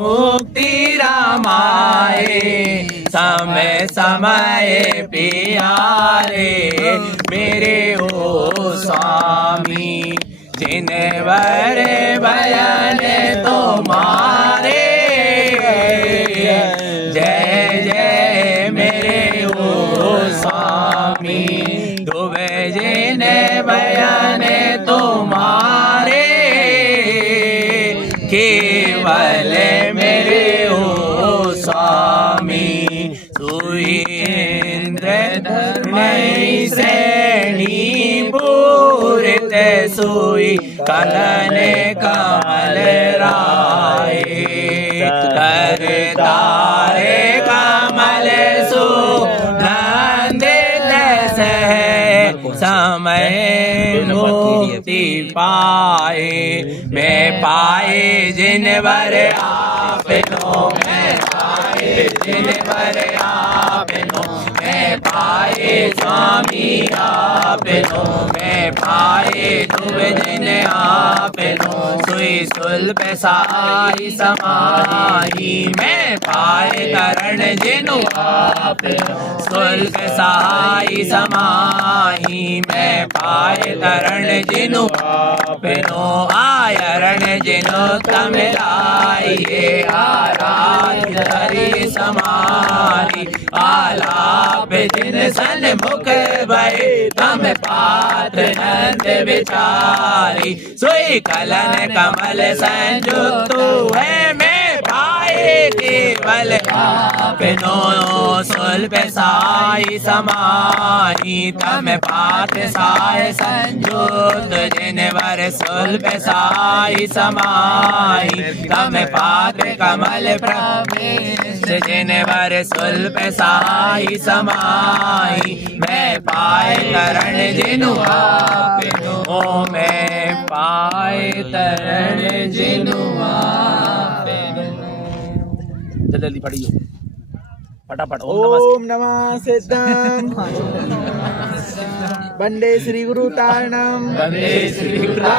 मुक्ति रामाए समय समय प्यारे मेरे ओ स्वामी जिन वर बयन तुम्हारे जय जय मेरे ओ स्वामी दुबे जिन बयन तुम्हारे केवल मेरे ओ स्वामी सुई इंद्रधनुष सैनी पूरित सुई कलन कमल राय कर तारे कमल सुगंधित सह समय मुक्ति पाए मैं पाए जिन वर आपनो मैं पाए जिन वर आपनो मैं पाए स्वामी आपनो मैं पाए तुम जिन आपनो सुई सुल्प साई समाई मैं पाए करण जिनु आपनो सुल्प साई समाई मैं पाए करण जिनु आपनो आयरण जिनु तमिलाइए आराध्य हरि समारी आलाप जिन सन्मुख भय तम पात्र नंद विचारी सोई कलन कमल संयुक्त है मैं पाए केवल आपनो सुल्प साई समाई तम पात्र साय संयुक्त जिन वर सुल्प साई समाई तम पात्र कमल प्रवेश जिन वर सुल्प साई समाई मैं पाए करण जिनु आपनो ओ मैं पाए करण जिनु आपनो जल्दी पढ़ियो फटाफट ओम नमः सिद्धं वंदे श्री गुरु तारणम वंदे श्री गुरु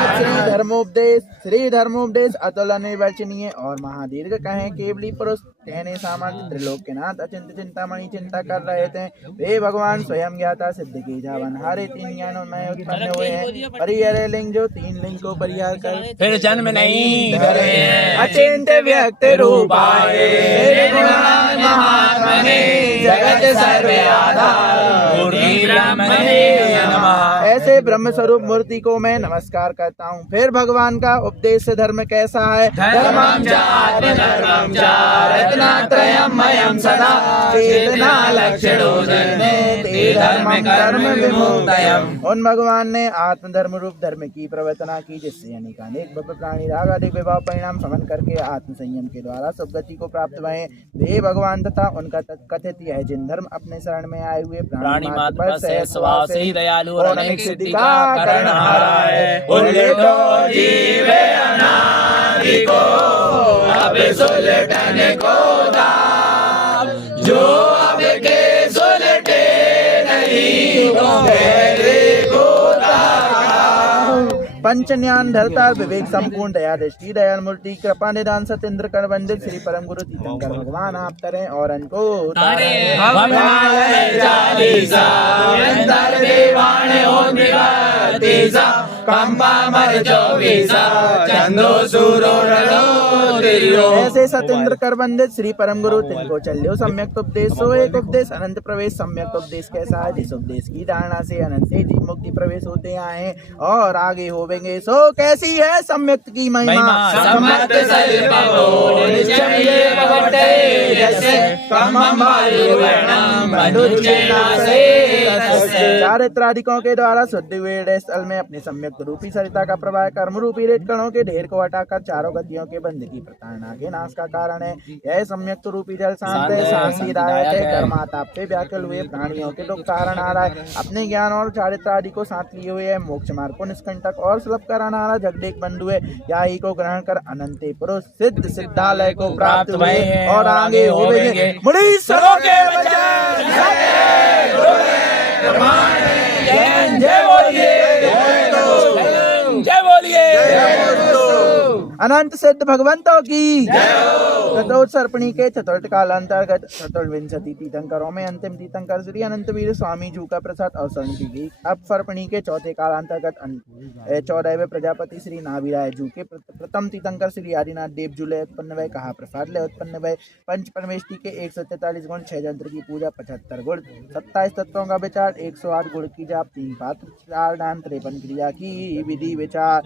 श्री धर्मोपदेश अतुलनीय वर्चनीय और महादीर्घ कहें केवली पुरुष कहने सामर्थ्य त्रिलोक के नाथ अचिंत चिंतामणि चिंता कर रहे थे वे भगवान स्वयं ज्ञाता सिद्ध की जावन हारे तीन ज्ञानों में उत्पन्न हुए हैं परिहर लिंग जो तीन लिंग को परिहार कर फिर जन्म नहीं करे अचिंत व्यक्त रूपाए महात्मने जगत सर्व आधार मूर्ति ब्रह्मणे नमः ऐसे ब्रह्म स्वरूप मूर्ति को मैं नमस्कार करता हूँ। फिर भगवान का उपदेश धर्म कैसा है धर्मं धर्मं रत्नात्रयमयं सदा चेतना लक्षणो धर्मे ते धर्मं कर्म विमुक्तयम्। उन भगवान ने आत्म धर्म रूप धर्म की प्रवर्तना की जिससे अनेकानेक भव प्राणी राग आदि विभाव परिणाम समन करके आत्म संयम के द्वारा सुगति को प्राप्त हुए। वे भगवान तथा उनका कथित यह जिन धर्म अपने शरण में आए हुए प्राणी मात्र पर स्वभाव से ही दयालु और अनेक सिद्धि का करणहारा है। उल्टो जीवे अनादि को अब सुलटन को दाम जो अब के सुलटे नहीं तो मेरे को पंच ज्ञान धरता विवेक संपूर्ण दया दृष्टि दयाल मूर्ति कृपा निदान सतेंद्र कर वंदित श्री परम गुरु तीर्थंकर भगवान आप तरें और अनको ऐसे सतेंद्र कर वंदित श्री परम गुरु तिनको चल्यो सम्यक उपदेश सो एक उपदेश अनंत प्रवेश सम्यक उपदेश कैसा है जिस उपदेश की धारणा से अनंत से जीव मुक्ति प्रवेश होते आए और आगे होवेंगे सो कैसी है सम्यक की महिमा चारित्रादिकों के द्वारा शुद्ध हुए स्थल में अपने सम्यक रूपी सरिता का प्रवाह कर्म रूपी रेत कणों के ढेर को हटाकर चारों गतियों के बंध की प्रताड़ना के नाश का कारण है। यह सम्यक रूपी जल शांत है शांतिदायक है कर्माताप से व्याकुल हुए प्राणियों के दुख कारण आ रहा है। अपने ज्ञान और चारित्र आदि को साथ लिए हुए है मोक्ष मार्ग को निष्कंटक और सुलभ कराना रहा जगदेक बंधु है। यही को ग्रहण कर अनंत पुरुष सिद्ध सिद्धालय को प्राप्त हुए और आगे होवेंगे। अनंत सिद्ध भगवंतों की चतुर्थसर्पणी के चतुर्थ कालांतर्गत चतुर्विंशति तीर्थंकरों में अंतिम तीर्थंकर श्री अनंतवीर स्वामी जी का प्रसाद अवसरण की गई। अब सर्पणी के चौथे कालांतर्गत 14वें प्रजापति श्री नाभिराय जू के प्रथम तीर्थंकर श्री आदिनाथ देव जू ले उत्पन्न भय कहा प्रसाद ले उत्पन्न भय पंच परमेष्टि के 143 गुण 6 यंत्र की पूजा 75 गुण 27 तत्वों का विचार 108 गुण की जाप 3 पात्र 4 दान 53 क्रिया की विधि विचार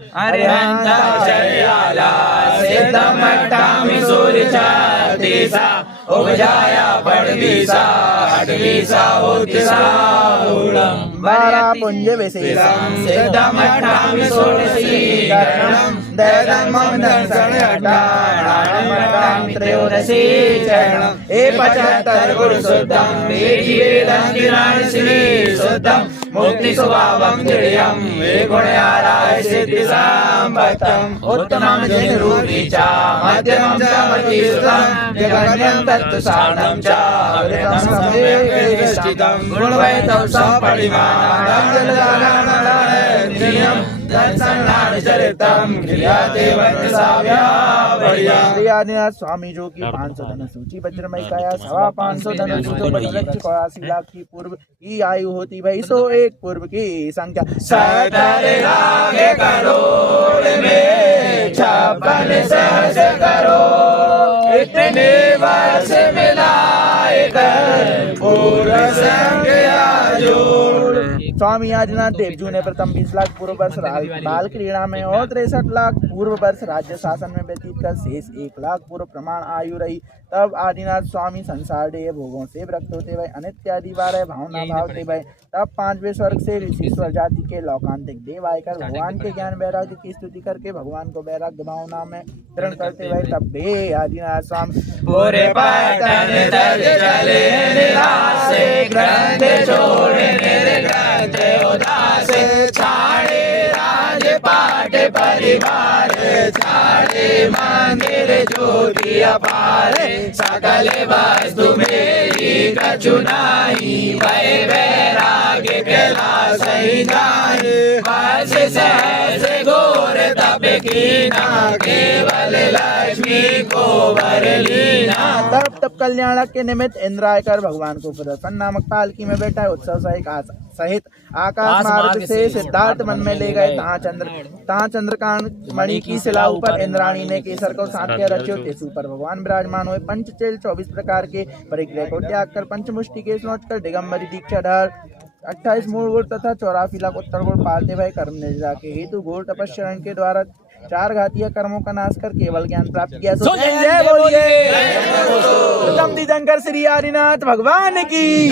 बारा पुंज विशेषम सिद्धमठामि षोडशीकरणं दयधर्मं दर्शनयटाणां त्रयोदशी चरणं 75 गुण शुद्धं वेदी वेदांतिराणि श्री शुद्धं मुक्ति स्वभावं दृढ्यं गुणयाराय सिद्धि संपत्तम् उत्तमं जिनरूपी च मध्यमं च मतियुतं जगन्यं तत्सारणं च अमृतं सम्यक् स्थितं गुणवैतं सपरिमाणं जलदानम् आदिनाथ स्वामी जो की 500 धन सूची वज्रमय काया 550 धन सूचो 85 लाख की पूर्व की आयु होती भाई 101 पूर्व की संख्या 17 लाख करोड़ में 56 सहस्र करोड़ इतने वर्ष मिलाए कर पूर्व संख्या जोड़। स्वामी आदिनाथ देवजू ने प्रथम 20 लाख पूर्व वर्ष बाल क्रीड़ा में और 63 लाख पूर्व वर्ष राज्य शासन में व्यतीत कर शेष 1 लाख पूर्व प्रमाण आयु रही। तब आदिनाथ स्वामी संसार देह भोगों से विरक्त होते भय अनित्य आदि 12 भावना भावते भय तब 5वें स्वर्ग से ऋषिश्वर जाति के लौकांतिक देव आयकर भगवान के ज्ञान वैराग्य की स्तुति करके भगवान को वैराग्य भावना में ग्रहण करते भय तब बे आदिनाथ स्वामी पूरे पतन तल चले निराशे ग्रंथ छोड़े निर्ग्रंथ उदासे छाड़े राज पाट परिवार छाड़े मंदिर ज्योति अपार सकल वस्तु मेरी कछु नाही भय वैराग्य कैलाश ही जाए बस सहज घोर तप कीना केवल लक्ष्मी को वर लीना। तब कल्याणक के निमित्त इंद्र आकर भगवान को प्रदर्शन नामक पालकी में बैठा उत्सव सहित आकाश मार्ग से सिद्धार्थ मन में ले गए। तहाँ चंद्रकांत मणि की शिला ऊपर इंद्राणी ने केसर को साथ के रचो तेसु पर भगवान विराजमान हुए। पंचचेल 24 प्रकार के परिग्रह को त्याग कर पंचमुष्टि के सोच कर दिगंबरी दीक्षा धार 28 मूल गुण तथा 84 लाख उत्तर गुण पालते भय कर्म निजा के हेतु घोर तपस्या के द्वारा 4 घातीय कर्मों का नाश कर केवल ज्ञान प्राप्त किया। जय बोलिए प्रथम तीर्थंकर श्री आदिनाथ भगवान की।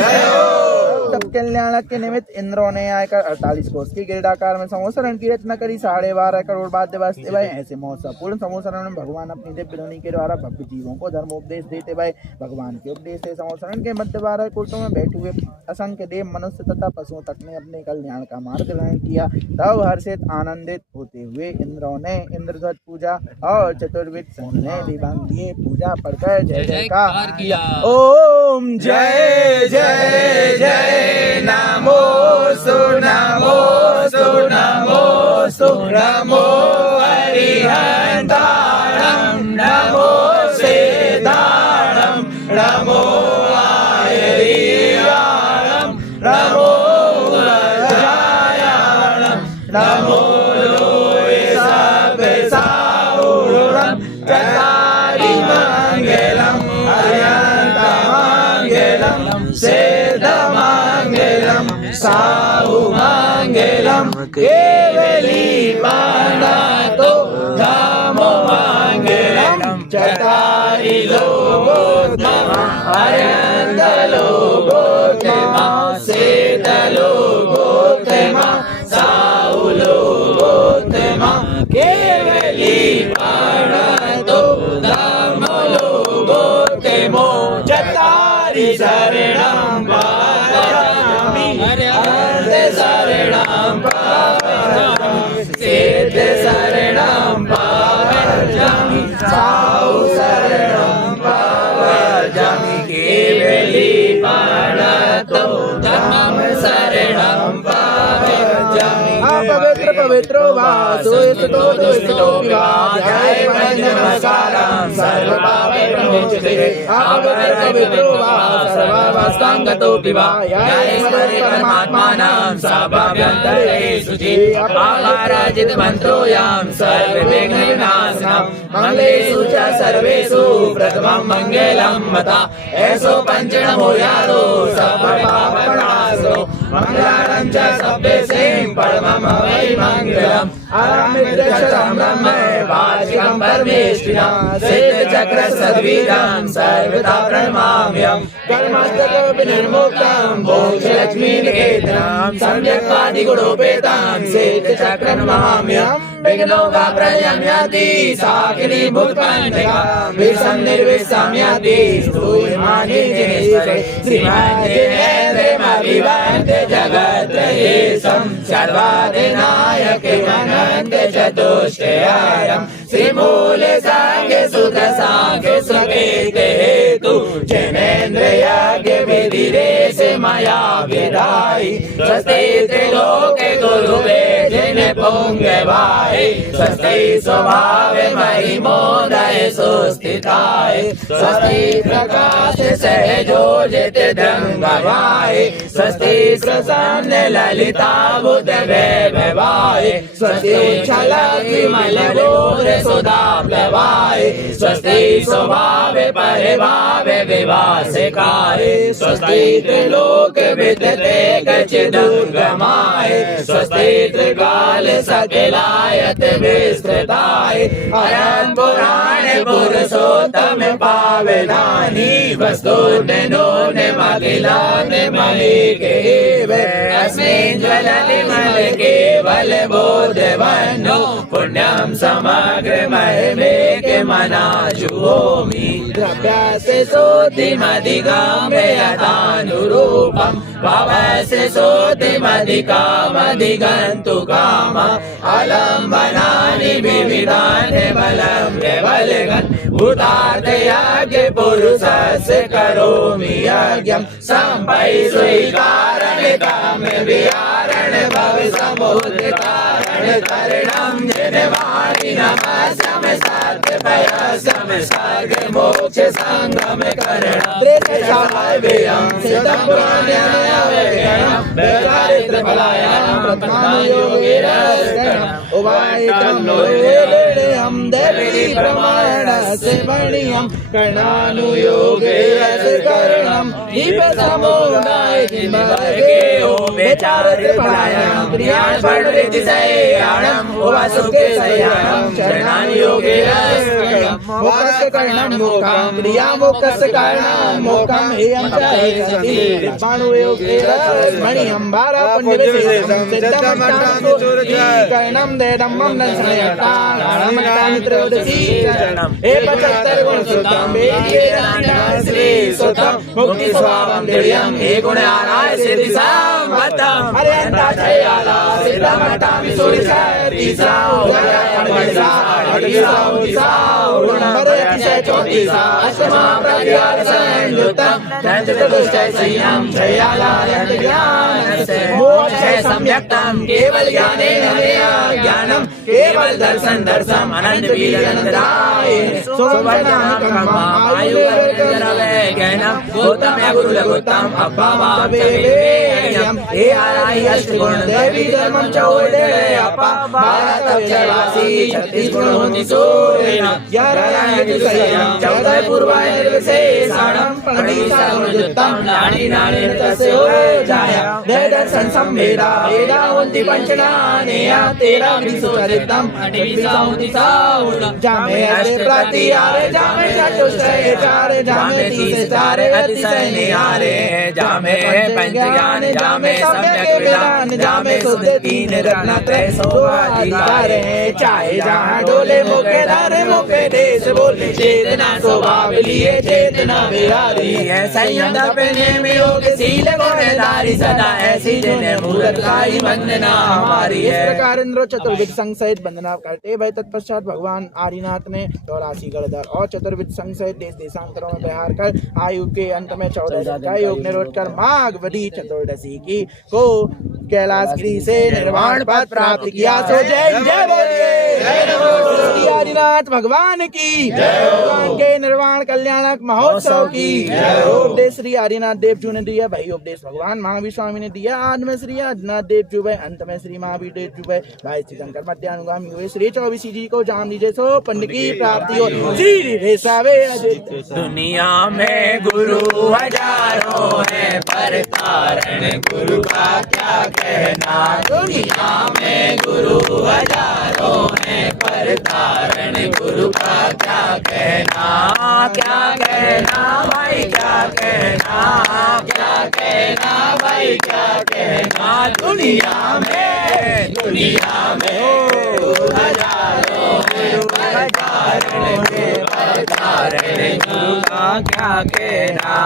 तब कल्याणक के निमित्त इंद्रों ने आकर 48 कोष की गिरडाकार में समोसरण की रचना करी। 12.5 करोड़ वाद्य बजते भय ऐसे महोत्सव पूर्ण समोसरण में भगवान अपनी दिव्य ध्वनि के द्वारा भव्य जीवों को धर्मोपदेश देते भय भगवान के उपदेश से समोसरण के मध्य 12 कोटों में बैठे हुए असंख्य देव मनुष्य तथा पशुओं तक ने अपने कल्याण का मार्ग ग्रहण किया। तब हर्षित आनंदित होते हुए इंद्रों ने इंद्रध्वज पूजा और चतुर्विध ने दिवांग दिए पूजा पढ़कर जय जयकार किया। ओम जय जय जय नमोस्तु नमोस्तु नमोस्तु नमो हरिहंताणं नमो सेदाणं नमो आयरीयाणं नमो वज्रायाणं नमो साहु मंगलम केवली पानातो धामो मंगलम चतारी लोगोत्तम अयंत लोगोत्तम सेत लोगोत्तम साहु लोगोत्तम केवली पानातो धामो लोगोत्तमो चतारी शरणं शरणं पावयामि सिद्ध शरणं पावयामि साहु शरणं पावयामि केवली पाणतो धम्म शरणं पावयामि। पवित्र पवित्रो वासो स्तो विवाह जय नमस्कारं सर्व पापे सर्वावस्थांगतोऽपि वा यास्मरे परमात्मानं सर्वाभ्यन्तरेषु चित् अपराजित मन्त्रोऽयं सर्वविघ्नविनाशनं मंगलेषु च सर्वेषु प्रथमं मंगलं मता ऐसो पंचनमो यादो सर्वपापनाशो मंगलानं च सभ्यसें परमं वै मंगलम् आरामित्रक्षरं ब्रह्म वाचिकं परमेष्ठिनं सिद्धचक्र सद्वीरं सर्वदा प्रणमाम्यहं कर्मस्तकोऽपि निर्मुक्तं मोक्षलक्ष्मीनिकेतनं सम्यक्वादिगुणोपेतं सिद्धचक्रं नमाम्यहं विघ्नोगा प्रयम्यति साकिनी भूतकन्यका विषं निर्विषम्यति स्तूयमानि जिनेश्वरे श्रीमद्देवेन्द्रमभिवन्दे जगत्त्रयेशं सर्वाधिनायके अनन्ते चतुष्टयायं श्रीमूले साङ्ख्ये सूत्रसाङ्ख्ये सुकेते हेतु जैनेन्द्रियाज्ञे विधिरेशे मया विधायि स्वस्ति त्रिलोके गुरुवेदिने पुङ्गवाय स्वस्ति स्वभावे मयि मोदय सुस्थिताय स्वस्ति प्रकाशे सहजोजिते धङ्गवाय स्वस्ति प्रसन्ने ललिता बुद्धवैभवाय स्वस्ति छलद्विमलगोरे सुधाप्लवाय स्वस्ति स्वभावे परिभावे विभासिकाय स्वस्ति त्रिलोके विद्यते कचिदुर्गमाय स्वस्ति त्रिकाल सकलायत विस्तृताय अयं पुराणे पुरुषोत्तम पावनानि वस्तुनिनोने मखिलानि मलिकेवे अस्मिन् ज्वलति मलकेवल बोधवन्नो पुण्यं समग्र महिमेके मनाजुहोमि द्रव्यस्य सोतिमधिगामे यथानुरूपं भवस्य सोतिमधिकामधिगन्तु काम अलम्बनानि विविधानि बलं व्यवलगन् भूतार्थयाज्ञे पुरुषस्य करोमि यज्ञं सम्पै स्वीकारण काम विहारण भवसमुद्रकारण तरणं जनवाणि नमस्यं सत्यपयसं स्वर्ग मोक्ष संगम करणं त्रिशताव्ययं सिद्धपुराण्यमयं बेचारित्रफलायं प्रथमयोगिरस्करणम् उवायितं लोहेलेयं देवी प्रमाणस्य वर्ण्यं कर्णानुयोगिरस्करणं दीपसमोदाय किमर्गे बेचारित्रफलायं क्रियाणं उवासुके सयानं शरणानुयोगिरस्करणं मोक्षकरणं मोक्षं क्रियामोक्षस्य कारणं मोक्षं हेयं च हेयति निर्वाणुयोगिरस्मरणीयं भारापुण्यविशेषं सिद्धमट्टासु कर्णं देदम्मं नंसनयत्तां त्रयोदशी चरणं हे 75 गुण सुतम श्री सुतम मुक्ति स्वावं दिव्यं हे गुणानाय सिद्धि संपत्तं अरिहंता जयाला सिद्धमट्टामि सुरिशति अष्टमा प्रज्ञान संयुक्तं चतुष्टय संयम मोक्ष सम्यक्तं केवल ज्ञानेन ज्ञानं केवल दर्शन अनंत वीरनंदराय सोमनाकं आयुर्वेदरवे ज्ञानं गौतम गुरु लघुत्तम अब्बावाचवेयं हे आराय अष्टगुण देवी धर्मं चौदे अपा भारतवासी 36 गुण होति सूर्येण यारायति सयं चौदह पूर्वाय निर्विशेषणं पणिसानुजुत्तं नानी नानी तस्य जाया दर्शन संवेदा वेदा होति पंचनानेया तेरा विसुचरितं अटिविसाउति साउल जामे अष्ट प्रति आरे जामे चतुष्टय चारे जामे तीस चारे अतिशय निहारे जामे पंच ज्ञान जामे सम्यक विधान जामे शुद्ध तीन रत्न त्रय सोवाधिकारे चाहे जहाँ डोले मोके धारे मोके देश बोले चेतना स्वभाव लिए चेतना बिहारी है संयम दर्पणे में योग शील गुणधारी सदा ऐसी जिन्हें मूर्त लाई वंदना हमारी है। इस प्रकार इंद्र चतुर्विध संघ सहित वंदना करते भाई तत्पश्चात भगवान आदिनाथ ने 84 गणधर और चतुर्विध संघ सहित देश देशांतरों में विहार कर आयु के अंत में 14 दिन का योग निरोध कर माघ वदी चतुर्दशी की को कैलाश गिरी से निर्वाण पद प्राप्त किया। सो जय जय बोलिए श्री आदिनाथ भगवान की, भगवान के निर्वाण कल्याणक महोत्सव की। उपदेश श्री आदिनाथ देव जी ने दिया भाई, उपदेश भगवान महावीर स्वामी ने दिया। आदि में श्री आदिनाथ देव जी भाई, अंत में श्री महावीर देव जी भाई तीर्थंकर मध्यानुगामी हुए। श्री 24 जी को जान दीजिए सो पंडित की प्राप्ति हो। श्री रेसावे दुनिया में गुरु हजारों है, पर तारण गुरु का क्या कहना। दुनिया में गुरु हजारों है, पर तारण गुरु का क्या कहना। क्या कहना भाई, क्या कहना, क्या कहना भाई, क्या कहना। दुनिया में गुरु हजारों है, पर तारण गुरु का क्या कहना।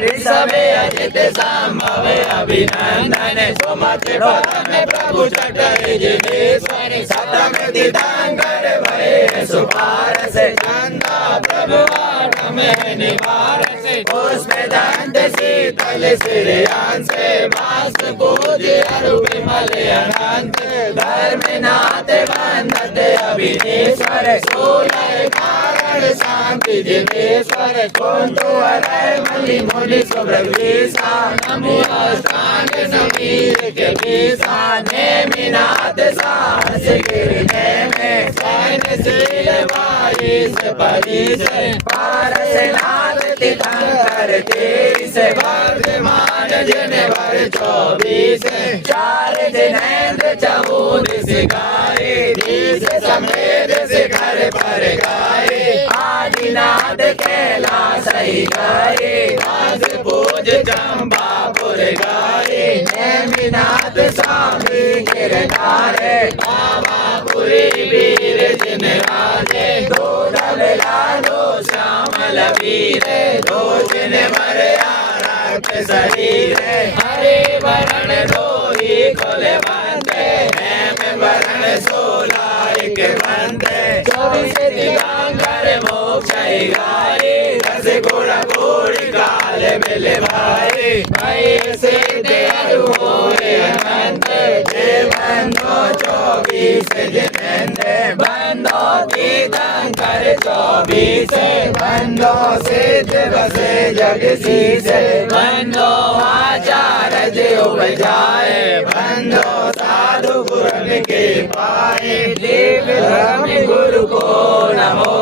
ऋषभे अजित संभव अभिनंदन, सुमति पदम प्रभु चटई जिनेश्वर। सतम तीर्थंकर भये सुपारस, चंदा प्रभु आठम निवारस। पुष्प दंत शीतल श्रेयांश, वास पूज अरु विमल अनंत। धर्मनाथ वंदत अभिनेश्वर, सोलह कारण शांति जिनेश्वर। कुंतु हरय मलि मुनि सुब्रवीसा, नमो अष्टांग समीर के मीसा। नेमिनाथ साहस गिरने में, सैनशील वारिस परिचय। पारसनाथ तीर्थंकर तेईस, वर्धमान जिनवर 24। चार जिनेन्द्र चौदह सिगारे, देश समेत शिखर पर गाए। आदिनाथ कैलाश गाए, दास पूज चंपापुर गाए। नेमिनाथ स्वामी गिरधारे, बाबापुरी वीर जिन राजे। दो दल लालो श्यामल वीर, दो जिन वर आरक्त शरीर। हरे वरण रोही कुल बंदे, हेम वरण 16 एक बंदे। 24 तीर्थंकर मोक्ष गाए, 10 गुण गोड़ी काल मिल भाई। भय सिद्ध अरु होए अनंत, जय बंदो 24 जिनेन्द्र। बंदो तीर्थंकर 24, बंदो सिद्ध बसे जगदीश। बंदो आचार्य उपजाए, बंदो साधु गुरन के पाए। देव धर्म गुरु को नमो,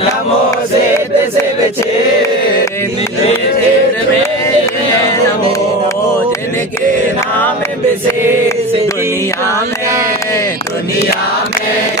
नमो सिद्ध शिव छेद में नमो, जिनके नाम विशेष। दुनिया में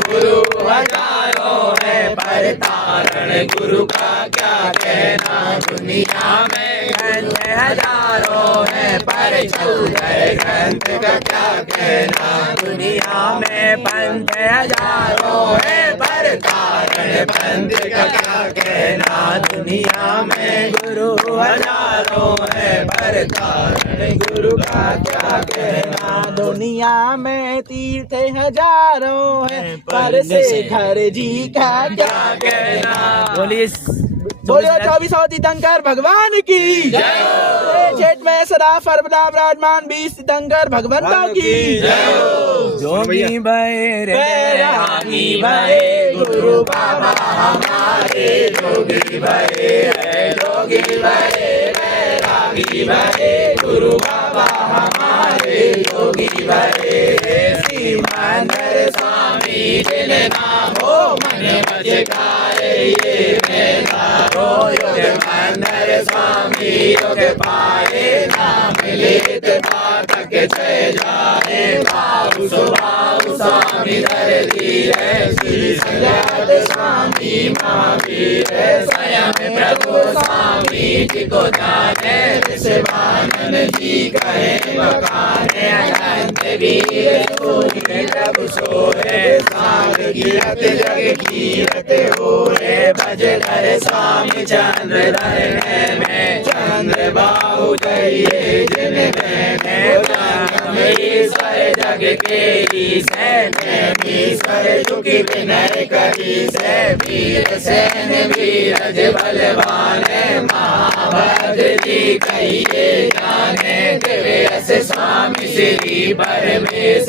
गुरु हजारों है, पर तारण गुरु का क्या कहना। दुनिया में ग्रंथ हजारों है, पर 14 ग्रंथ का क्या कहना। दुनिया में पंथ हजारों है, पर तारण पंथ का क्या कहना। दुनिया में गुरु हजारों है, पर तारण गुरु का क्या कहना। दुनिया में तीर्थ हजारों है, पर शेखर जी का क्या कहना। बोलिए बोलिए 24 तीर्थंकर भगवान की जय। जेठ में सदा सर्वदा विराजमान 20 तीर्थंकर भगवंतों की जय। जोगी भैर बैरागी भये गुरु बाबा हमारे। जोगी भये है, जोगी भये बैरागी भये गुरु बाबा हमारे। जोगी भये श्रीमंदर स्वामी जिन नाम हो, मन बचकाए ये मेरा। योग मंदर स्वामी योग पाए, नाम लेत पातक छय जाए। बाबू सुबाबू स्वामी दर धीरे, श्री संजात स्वामी महावीर। स्वयं प्रभु स्वामी जी को जाने, शिवानंद जी कहे बखाने। अनंत वीर सूर्य प्रभु सोए, साग गिरत जग कीरत होए। भज धर स्वामी चंद्र धरने में, चंद्र बाहु धरिए जिन मैंने। ईश्वर जग के ईश्वर झुकी विनय करी से। वीर सेन वीरज बलवान, महाभद्र जी कहिए माने देवे असे स्वामी श्री परमेश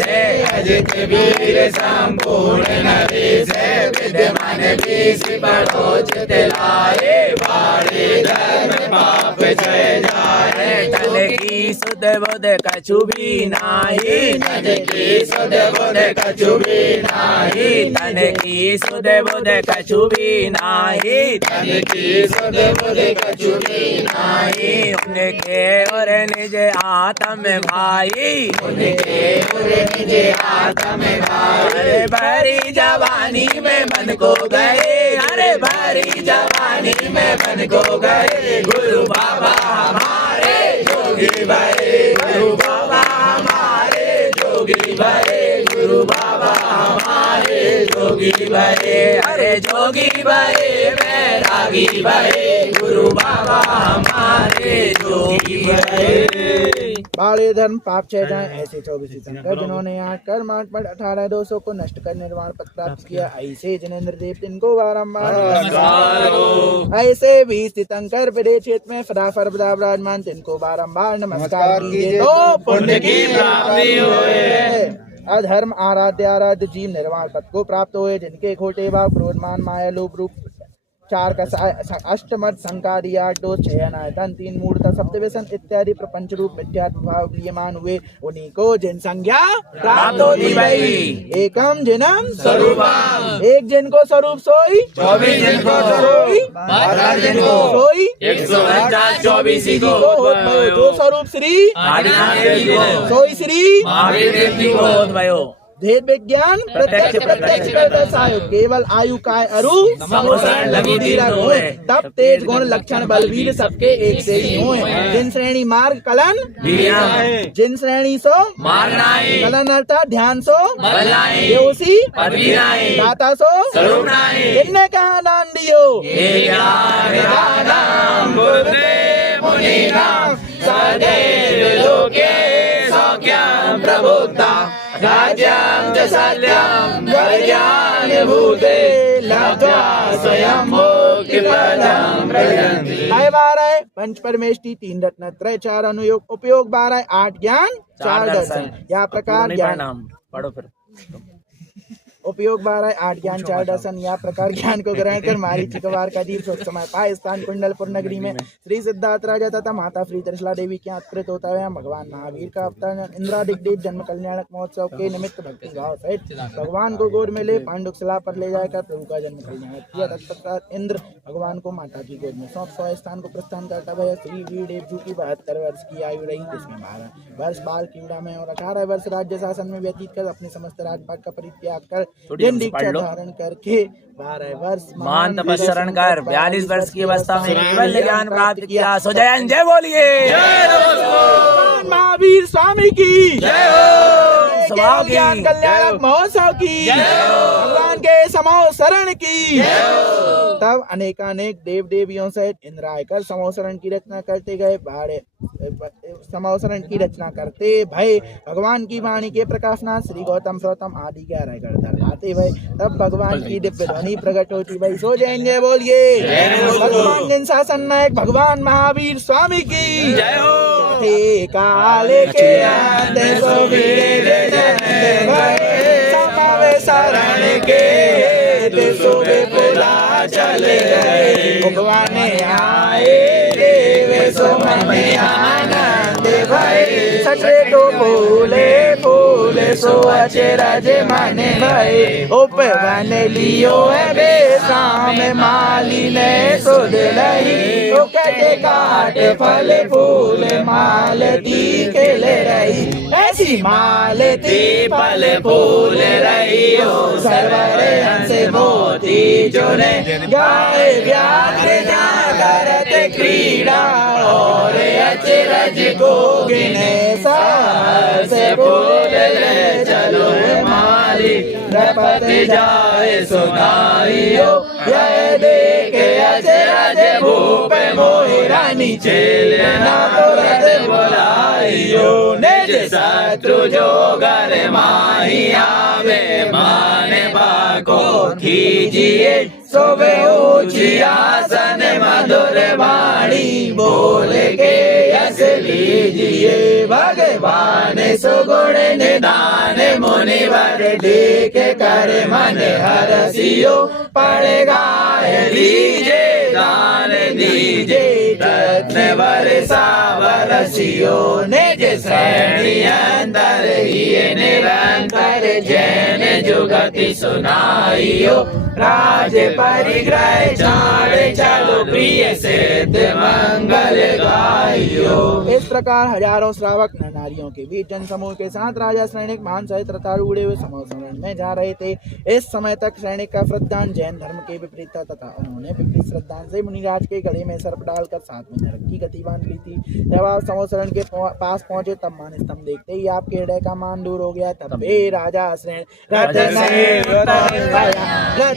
अजित वीर संपूर्ण नरेश विद्यमान बीस पड़ोचित लाए बाड़े धर्म पाप जय जाए तन की सुध बुध कछु भी नाही तन की सुध बुध कछु भी नाही तन की सुध बुध कछु भी नाही तन की सुध बुध कछु भी नाही उनके और निज आत्म भाई उनके और निज आत्म भाई अरे भरी जवानी में मन को गए अरे भरी जवानी में मन को गए गुरु बाबा हमारे जोगी भाई गुरु बाबा हमारे जोगी भाई गुरु बाबा हमारे जोगी भाई अरे जोगी भाई बैरागी भाई गुरु बाबा हमारे जोगी भाई। बाले धर्म पाप क्षय जाए ऐसे 24 तीर्थंकर जिन्होंने 8 कर्म 8 पढ़ 18 दोषों को नष्ट कर निर्वाण पद प्राप्त किया ऐसे जिनेन्द्र देव तिनको बारंबार ऐसे 20 तीर्थंकर विदेश क्षेत्र में फटाफट विराजमान तिनको बारंबार नमस्कार कीजिए तो पुण्य की प्राप्ति होए। अधर्म आराध्य जीव निर्वाण पद को प्राप्त हुए जिनके खोटे भाव क्रोधमान माया लोभ रूप 4 का अष्टमद संकारी 8 दोष 6 अनायतन 3 मूर्ता सप्तव्यसन इत्यादि प्रपंच रूप मिथ्यात्म भाव क्रियमान हुए उन्हीं को जिन संज्ञा प्राप्त होती भाई एकम जिनम स्वरूपम एक जिनको स्वरूप सोई 24 जिनको सोई 12 जिनको सोई 124 को जो स्वरूप श्री सोई श्री महावीर जी को भयो भेद विज्ञान प्रत्यक्ष दर्शायो केवल आयु काय अरु समोसरण लगी दीर्घ होए तब तेज गुण लक्षण बलवीर सबके एक से ही होए जिन श्रेणी मार्ग कलन जिन श्रेणी सो मारनाई कलन अर्थात ध्यान सो बलनाई देवसी पदवीनाई दाता सो स्वरूपनाई किन्ने कहा दान दियो हे ज्ञान दानम बुद्धे मुनीनाम सदैव लोके सौख्यम प्रभुता राज्यं च सत्यं ज्ञान भूते लब्ध्वा स्वयं मुक्तिपदं प्रयान्ति। आय 12 पंच परमेष्टि 3 रत्न त्रय 4 अनुयोग उपयोग 12 8 ज्ञान 4 दर्शन या प्रकार ज्ञान पढ़ो फिर उपयोग 12 8 ज्ञान 4 दर्शन या प्रकार ज्ञान को ग्रहण कर मारीची कवार का दीप सोच समय पाए स्थान कुंडलपुर नगरी में श्री सिद्धार्थ राजा तथा माता श्री त्रिशला देवी के अंतरित होता है भगवान महावीर का अवतार इंद्रादिक देव जन्म कल्याणक महोत्सव के निमित्त भक्ति भाव सहित भगवान को गोद में ले पांडुकशिला पर ले जाकर प्रभु का जन्म कल्याण किया। तत्पश्चात इंद्र भगवान को माता की गोद में सौंप 100 स्थान को प्रस्थान करता हुआ श्री वीर देव की 72 वर्ष की आयु रही जिसमें 12 वर्ष बाल क्रीड़ा में और 18 वर्ष राज्य शासन में व्यतीत कर अपने समस्त राजपाट का परित्याग कर दीक्षा धारण करके 12 वर्ष मान तपस्या कर 42 वर्ष की अवस्था में केवल ज्ञान प्राप्त किया। सो जय जय बोलिए महावीर स्वामी की जय हो ज्ञान कल्याण महोत्सव की भगवान के समोसरण की। तब अनेकानेक देव देवियों सहित इंद्र आकर समोसरण की रचना करते गए समोसरण की रचना करते भय भगवान की वाणी के प्रकाशनाथ श्री गौतम सौतम आदि के गढ़ आते भय तब भगवान की दिव्य ध्वनि प्रकट होती भई। सो जय बोलिए भगवान जिन शासन नायक भगवान महावीर स्वामी की जय हो। काले के अंत सो शरण के सोवे बोला चले गए भगवान आए देवे सो मन में आनंद भय सचे तो फूले फूले सो अच्छे राजे माने भय उपवन लियो है बेसाम माली ने सो दिलाई ओ कटे काट फल फूल माल दी खेले रही ऐसी माल दी फल फूल रही हो सरवर हंस मोती जोने गाय व्याघ्र जागरत क्रीड़ा और अचरज को गिने सार से बोल ले चलो माली रपत जाए सुनाइयो यह देखे अचरज भूप मोहिरा नीचे लेना तो रथ बुलाइयो निज शत्रु जो घर माही आवे माने बाको कीजिए सोवे ऊंची आसन मधुर वाणी बोल के यस लीजिए किए भगवान सुगुण निदान मुनिवर देखे कर मन हरसियो पड़ेगा दीजे दान दीजे रत्न वर्षा वरसियो निज श्रेणी अंदर ही निरंतर जैन जुगति सुनाइयो राज परिग्रह चाड़ चलो प्रिय सिद्ध मंगल गाइयो। इस प्रकार हजारों श्रावक नर नारियों के बीच जन समूह के साथ राजा सैनिक महान सहित रथारूढ़ उड़े हुए समोसरण में जा रहे थे। इस समय तक सैनिक का श्रद्धान जैन धर्म के विपरीत था तथा उन्होंने विपरीत श्रद्धान से मुनिराज के गले में सर्प डालकर साथ में नरक की गति बांध ली थी। जब आप समोसरण के पास पहुंचे तब मान स्तंभ देखते ही आपके हृदय का मान दूर हो गया। तब वे राजा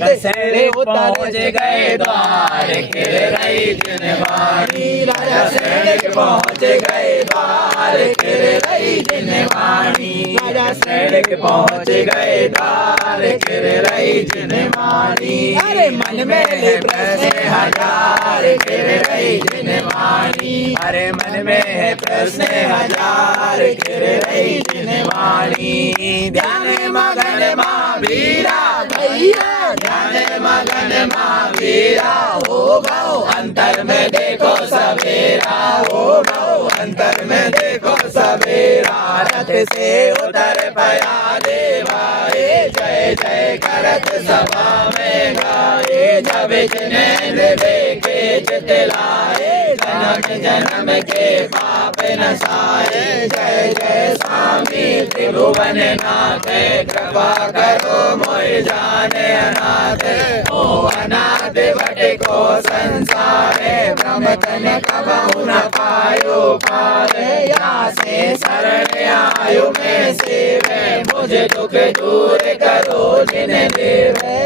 पहुँच गए द्वार के रही जिनवाणी राजा सैनिक पहुँच गए द्वार के रही जिनवाणी राजा सैनिक पहुँच गए द्वार के रही जिनवाणी अरे मन में प्रश्न हजार के रही जिनवाणी अरे मन में है प्रश्न हजार के रही जिनवाणी ध्यान मगन महावीरा भैया ध्यान मगन महावीरा हो गो अंतर में देखो सवेरा हो गो अंतर में देखो सवेरा रथ से उतर पया देवा जय जय करत सभा में गाए जब जिनेंद्र देखे चितलाए जन्म जन्म के पाप नसाए जय जय स्वामी त्रिभुवन नाथ कृपा करो मोहि जाने अनाथ ओ अनाथ बटे को संसार ब्रह्म तन कबहु न पायो पार या से शरण आयु में सेवे मुझे दुख दूर करो जिन देवे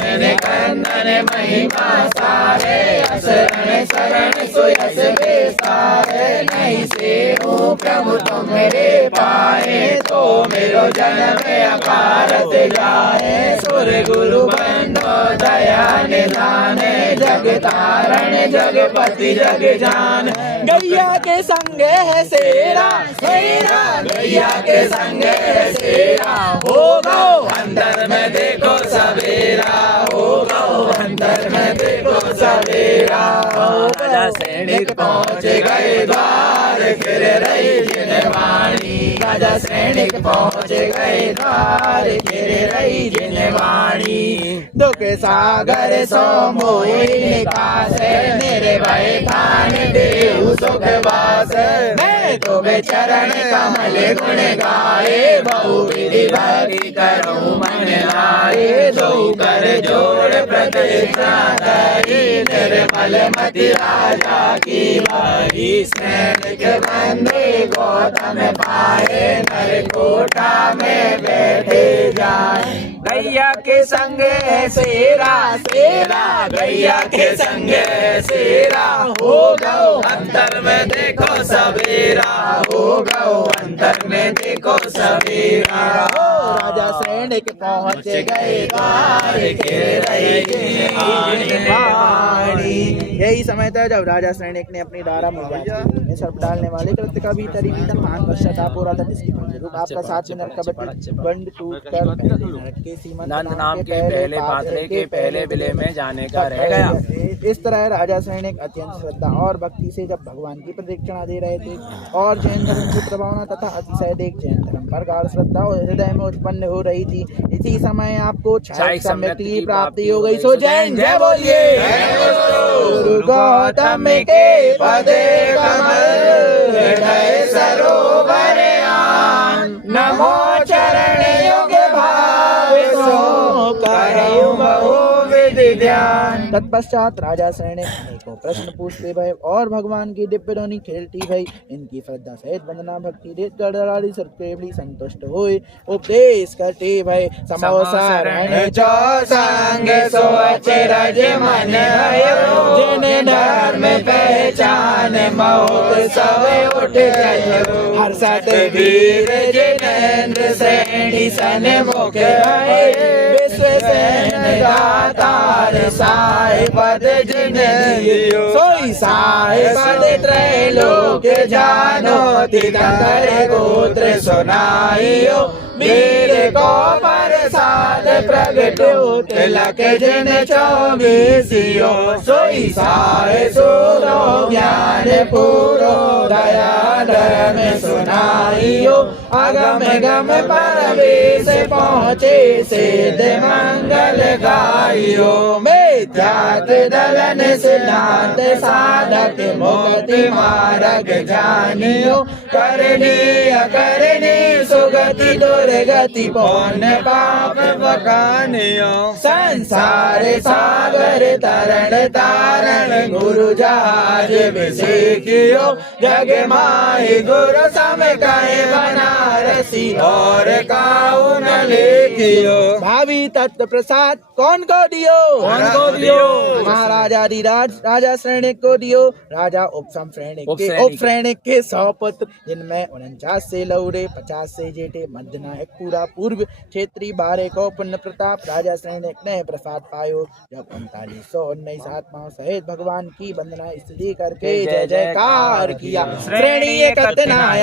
मैंने कंदन महिमा सारे असरण शरण सुयस बेसारे नहीं से हूँ प्रभु तुम मेरे पाए तो मेरो जन्म अपारत जाए सुर गुरु बंधो दया निधान जग तारण जगपति जग जान गैया के संग है सेरा सेरा गैया के संग है सेरा हो गो अंदर में देखो सवेरा हो गो अंदर में देखो सवेरा राजा सैनिक पहुँच गए द्वार फिर रही जिनवाणी राजा सैनिक पहुँच गए द्वार फिर रही जिनवाणी दुख सागर सो मोहि निकास निर्भय ठान देहु सुख वास मैं तो चरण कमल गुण गाए बहु विधि भक्ति करूं मन लाए दो कर जोड़ प्रतिष्ठा धरी निर्मल मति राजा की बारी सैनिक बंदे गौतम पाए नर कोटा में बैठे जाए गैया के संग है सेरा सेरा गैया के संग है सेरा हो गो अंतर में देखो सवेरा हो गो अंतर में देखो सवेरा राजा सैनिक पहुँच गए द्वार के रही वाणी। यही समय था जब राजा सैनिक ने अपनी धारा में सर्प डालने वाले कृत्य का भीतर ही भीतर महान पश्चाताप हो रहा था जिसकी फलस्वरूप आपका साथ में नरक बंद टूटकर नरक के सीमा नंद नाम के पहले पात्रे के पहले विलय में जाने का रह गया। इस तरह राजा सैनिक अत्यंत श्रद्धा और भक्ति से जब भगवान की प्रदक्षिणा दे रहे थे और जैन धर्म की प्रभावना तथा अतिशय देख जैन धर्म पर गाढ़ श्रद्धा और हृदय में उत्पन्न हो रही थी। इसी समय आपको क्षायिक सम्यक की प्राप्ति हो गई। सो जैन जय बोलिए। गुरु गौतम के पदे कमल हृदय सरोवर आन नमो चरण युग भाव सो करऊं बहु विधि ध्यान। तत्पश्चात राजा सैनिक अनेकों प्रश्न पूछते भय और भगवान की दिव्य ध्वनि खेलती भई इनकी श्रद्धा सहित वंदना भक्ति देख गड़गड़ाड़ी सत्प्रेमी संतुष्ट हुए उपदेश करते भय समोसारण चौ संग सो अचरज मन जिन धर्म पहचान मौत सब उठ गए हर्षत वीर जिनेंद्र श्रेणी सन मुख विश्व सेन दातार साहे पद जिन दियो सोई साहे पद त्रैलोक जानो तीर्थंकर गोत्र सुनाइयो वीर को प्रसाद प्रगटो तिलक जिन चौबीसियो सोई साहे सूरो ज्ञान पूरो दया धर्म सुनाइयो अगम गम परवेश पहुँचे सिद्ध मंगल गाइयो मिथ्यात दलन सिद्धांत साधक मुक्ति मार्ग जानियो करनी अकरनी सुगति दुर्गति पुण्य पाप बकानियो संसार सागर तरण तारण गुरु जहाज विषेकियो जग माहि गुरु सम कहे बनारसी और काऊ न लेखियो भावी तत्व प्रसाद कौन को दियो महाराजाधिराज राजा श्रेणिक को दियो राजा उपसम श्रेणिक के 100 पुत्र जिनमें 49 से लौरे 50 से जेठे मध्य नायक पूरा पूर्व क्षेत्रीय 12 को पुण्य प्रताप राजा श्रेणिक ने प्रसाद पायो जब 3919 आत्माओं सहित भगवान की वंदना स्तुति करके जय जयकार किया श्रेणी कतनाय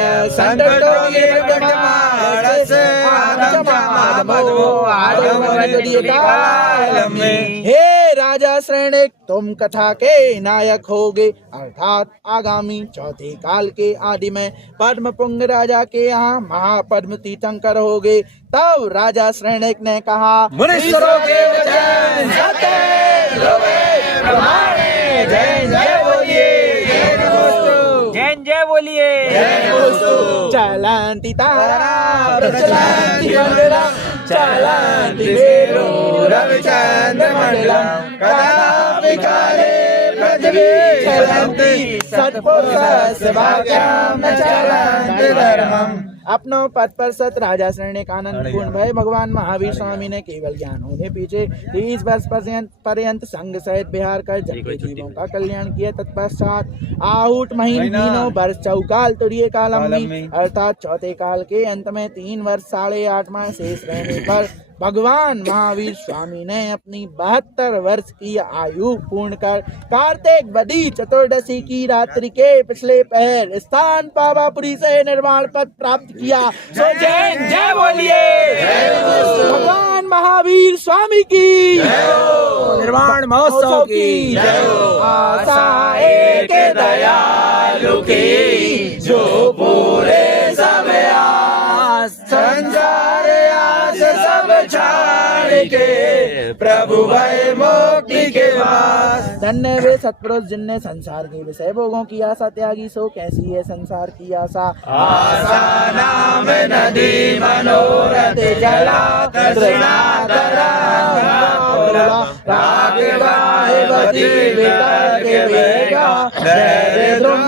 हे राजा श्रेणिक तुम कथा के नायक होगे अर्थात आगामी चौथे काल के आदि में पद्म पुंग राजा के यहाँ महापद्म तीर्थंकर होगे। तब राजा श्रेणिक ने कहा मुनीश्वरों के वचन सत्य प्रमाणे जय जय बोलिए जय बोलिए चलंती तारा प्रचलंती मंडला चलंती वेरो रविचंद्र मंडला कदापि काले पृथ्वी चलंती सत्पुरुषस्य वाक्यं न चलंति धर्मम्। अपनों पद पर सत राजा श्रेणिक आनंद पूर्ण भय भगवान महावीर स्वामी ने केवल ज्ञान होने पीछे 30 वर्ष पर्यंत संघ सहित बिहार कर जब जीवों का कल्याण किया। तत्पश्चात आहूट महीनों वर्ष चौकाल तुरीय कालम में अर्थात चौथे काल के अंत में 3 वर्ष 8.5 माह शेष रहने पर भगवान महावीर स्वामी ने अपनी 72 वर्ष की आयु पूर्ण कर कार्तिक बदी चतुर्दशी की रात्रि के पिछले पहर स्थान पावापुरी से निर्वाण पद प्राप्त किया। सो जय बोलिए भगवान महावीर स्वामी की निर्वाण महोत्सव की आशा एक दयालु की जो पूरे सब आस संसार आस सब छाड़ के प्रभु भय मुक्ति के पास। धन्य वे सत्पुरुष जिनने संसार के विषय भोगों की आशा त्यागी। सो कैसी है संसार की आशा आशा नाम नदी मनोरथ जला तृष्णा तरा राग गायवती वितर के वेगा धैर्य ध्रुम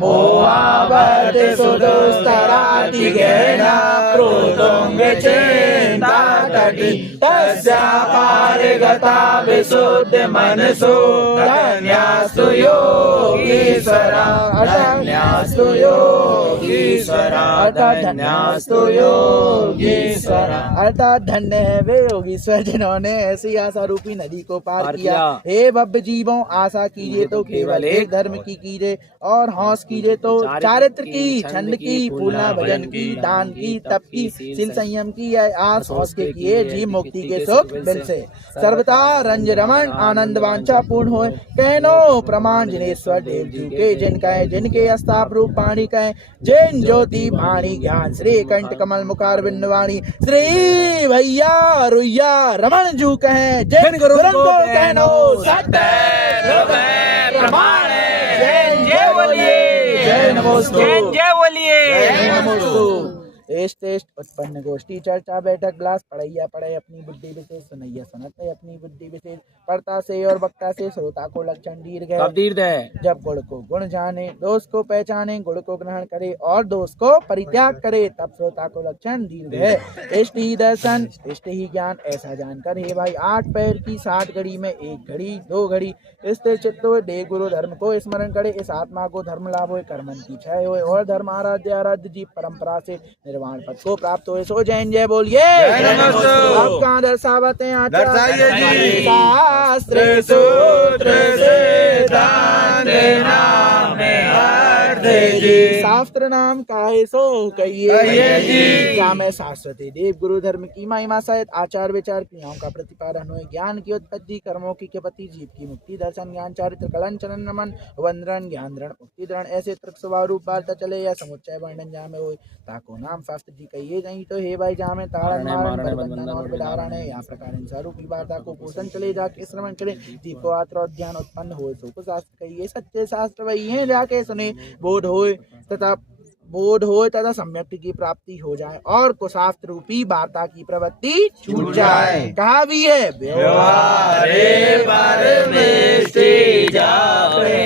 मोहावत सुदुस्तराति गहना प्रोतोंग चिंता तटी तस्या पारगता विशुद्ध मनसो धन्यास्तु योगीश्वरा धन्यास्तु योगीश्वरा धन्यास्तु योगीश्वरा। अर्थात धन्य है वे योगीश्वर जिन्होंने ऐसी आशा रूपी नदी को पार किया। हे भव्य जीवों आशा कीजिए तो केवल एक धर्म की कीजिए और हौस कीजिए तो चारित्र की छंद की पूर्णा भजन की दान की तप की शील संयम की आस हौस के किए जीव मुक्ति के सुख दिल से सर्वथा रंज रमन आनंद वांछा पूर्ण हो। कहनो प्रमाण जिनेश्वर देव जी के जिन कहे जिनके अस्ताप रूप पाणी कहे जिन ज्योति वाणी ज्ञान श्री कंठ कमल मुखार बिंदवाणी श्री भैया रुइया रमन जू कहे जिन गुरु को कहनो सत्य प्रमाण जय बोलिए जय नमोस्तु जय बोलिए। टेस्ट उत्पन्न गोष्ठी चर्चा बैठक ग्लास पढ़ैया पढ़े अपनी बुद्धि विशेष सुनैया सुनत अपनी बुद्धि विशेष तत्परता से और वक्ता से श्रोता को लक्षण दीर्घ है। कब दीर्घ है? जब गुण को गुण जाने, दोष को पहचाने, गुण को ग्रहण करे और दोष को परित्याग करे, तब श्रोता को लक्षण दीर्घ है। इष्ट ही दर्शन, इष्ट ही ज्ञान, ऐसा जानकर हे भाई 8 पैर की 60 घड़ी में 1 घड़ी 2 घड़ी स्थिर चित्त हो, दे गुरु धर्म को स्मरण करे, इस आत्मा को धर्म लाभ हो, कर्मन की क्षय हो और धर्म आराध्य जीव परंपरा से निर्वाण पद को प्राप्त हो। सो जैन जय बोलिए। आप कहाँ दर्शावते हैं आचार्य? शास्त्र सूत्र सिद्धांत नाम शास्त्र नाम काहे सो कहिए। क्या मैं शाश्वती देव गुरु धर्म की महिमा सहित आचार विचार क्रियाओं का प्रतिपादन हो, ज्ञान की उत्पत्ति, कर्मों की क्षपति, जीव की मुक्ति, दर्शन ज्ञान चारित्र कलन चलन नमन वंदन ज्ञान धरण मुक्ति धरण ऐसे तृक स्वभाव रूप वार्ता चले या समुच्चय वर्णन जामे हो, ताको नाम शास्त्र जी कहिए। नहीं तो हे भाई जामे तारण मारण बंधन और विदारण है, या प्रकार इन स्वरूपी वार्ता को पोषण चले जाके श्रवण करे, जीव को आत्र और ज्ञान उत्पन्न हो, सो शास्त्र कहिए। सच्चे शास्त्र वही है जाके सुने बोध होए तथा सम्यक की प्राप्ति हो जाए और कुशास्त्र रूपी वार्ता की प्रवृत्ति छूट जाए। कहा भी है व्यवहारे परमेष्टि जापे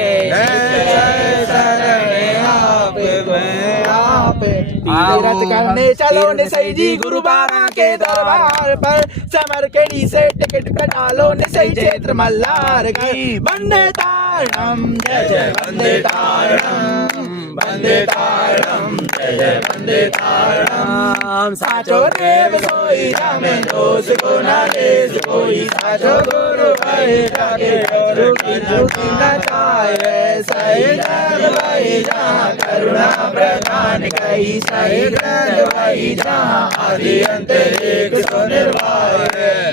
तीरथ करने चलो निसई जी गुरु बाबा के दरबार पर, समरकड़ी से टिकट कटा लो निसई क्षेत्र मल्लार की। वंदे तारणम जय जय वंदे तारणम, वंदे तारणम जय जय वंदे तारणम। साचो देव सोई जामे दोष को न देश कोई, साचो गुरु वही जाके रुकी न चाहे, सही ग्रंथ वही जहाँ करुणा प्रदान कही, सही ग्रंथ वही जहाँ आदि अंत एक सो निर्वाह।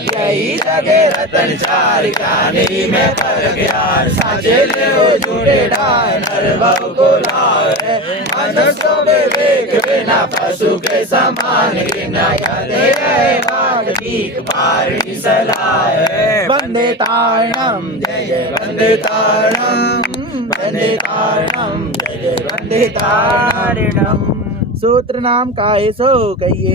यही जगे रतन चार कानी में पर ज्ञान, साचे ले झूठे ढाय नर बहु को लाए। मनुष्य विवेक बिना पशु के समान, गिना कहते रहे बाढ़ भीख पारणी सलाह। वंदे तारणम जय जय वंदे तारणम, वंदे तारणम जय जय वंदे तारणम। सूत्र नाम काहे सो कहिए।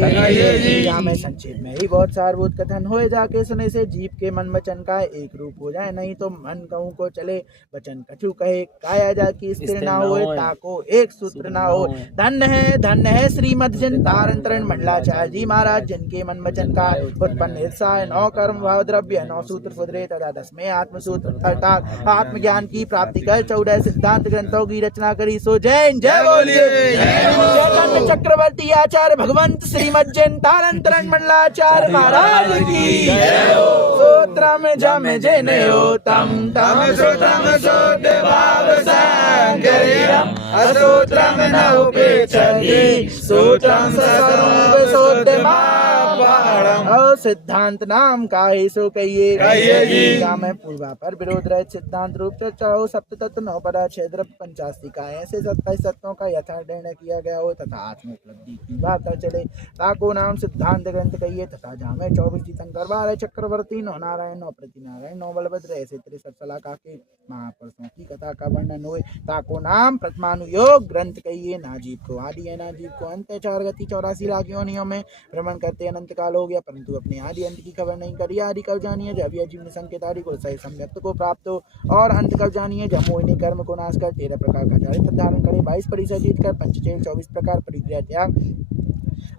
यहाँ में संक्षेप में ही बहुत सारभूत कथन होए, जाके सुने से जीव के मन वचन का एक रूप हो जाए, नहीं तो मन कहूँ को चले वचन कछु कहे, काया जाकी स्थिर ना होए, ताको एक सूत्र ना हो। धन्य है श्रीमद जिन तारण मंडलाचार्य जी महाराज, जिनके मन वचन का उत्पन्न हिस्सा है 9 कर्म भाव द्रव्य 9 सूत्र सुधरे तथा 10वें आत्मसूत्र अर्थात आत्मज्ञान की प्राप्ति कर 14 सिद्धांत ग्रंथों की रचना करी। सो जैन जय बोलिए। चक्रवर्ती आचार्य भगवंत श्रीमद जैन तारण मंडलाचार्य महाराज की जय हो। सूत्रम जम जैन हो तम तम श्रुतम शुद्ध भाव संगरियम, असूत्रम न उपेक्षति सूत्रम सर्व शुद्ध भावम। सिद्धांत नाम काहे सो कहिए। क्या मैं पूर्वा पर विरोध रहित सिद्धांत रूप चर्चा हो, सप्त तत्व 9 पदार्थ 85 का ऐसे 27 तत्वों का यथार्थ निर्णय किया गया हो तथा आत्म उपलब्धि की बात चले, ताको नाम सिद्धांत ग्रंथ कहिए। तथा जामे 24 तीर्थंकर 12 चक्रवर्ती 9 नारायण 9 प्रतिनारायण 9 बलभद्र ऐसे 63 सलाका के महापुरुषों की कथा का वर्णन हुए, ताको नाम प्रथमानुयोग ग्रंथ कहिए। नाजीव को आदि है, नाजीव को अंत है, 4 गति 84 लाख योनियों में भ्रमण करते अनंत काल हो गया, परंतु अपने आदि अंत की खबर नहीं करी। आदि कब जानिए जब यह जीवन संकेत आदि को सही सम्यक्त को प्राप्त हो, और अंत कब जानिए जब मोहिनी कर्म को नाश कर 13 प्रकार का चारित्र धारण करे, 22 परिचय जीत कर पंचचेल 24 प्रकार परिग्रह त्याग,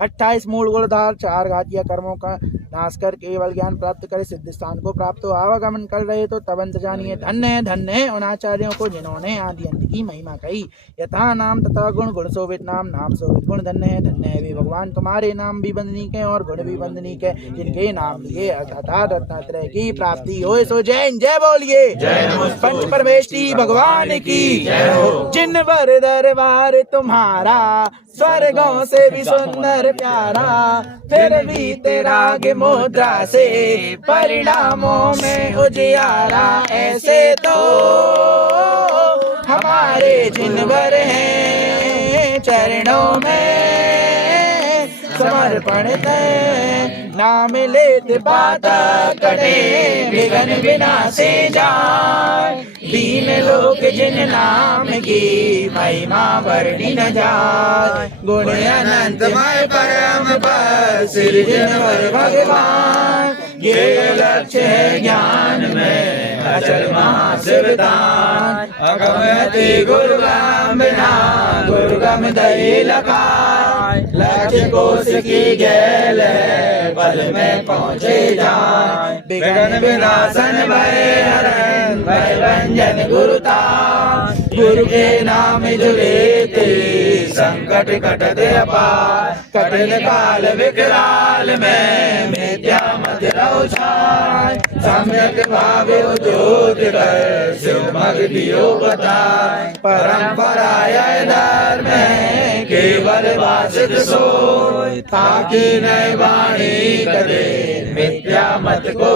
28 मूल गुणधार 4 घातिया कर्मों का नाश कर केवल ज्ञान प्राप्त करे, सिद्ध स्थान को प्राप्त हो आवागमन कर रहे तो तब अंत जानिए। धन्य है उन आचार्यों को जिन्होंने आदि अंत की महिमा कही। यथा नाम तथा गुण, गुण शोभित नाम, नाम शोभित गुण। धन्य है वे भगवान, तुम्हारे नाम भी वंदनीक है और गुण भी वंदनीक है, जिनके नाम लिए अर्थात रत्नात्रय की प्राप्ति हो। सो जैन जय बोलिए। पंच परमेष्टि भगवान की जय हो। जिन वर दरबार तुम्हारा स्वर्गों से भी सुंदर प्यारा, फिर भी तेरा मुद्रा से परिणामों में उजियारा, ऐसे तो हमारे जिनवर हैं चरणों में समर्पणित है। नाम लेते पाता कटे विघ्न विनाशे जाए, दीन लोक जिन नाम की महिमा वर्णि न जाए। गुण अनंतमय परम पर सृजनवर भगवान, ये लक्ष्य है ज्ञान में अचल महाशिवदान अगमति गुरुगम बिना गुरुगम दई लखाय लक्ष्य कोश की गैल है पल में पहुँचे जाए विघ्न विनाशन भय हरण भय भंजन गुरुतान गुरु के नाम जुड़े ते संकट कटते अपार कठिन काल विकराल में मिथ्या मत रहो छाय सम्यक भाव उद्योग कर शिव मग दियो बताए परंपरा यह धर्म है केवल वासित सोय ताकि नय वाणी करे मिथ्या मत को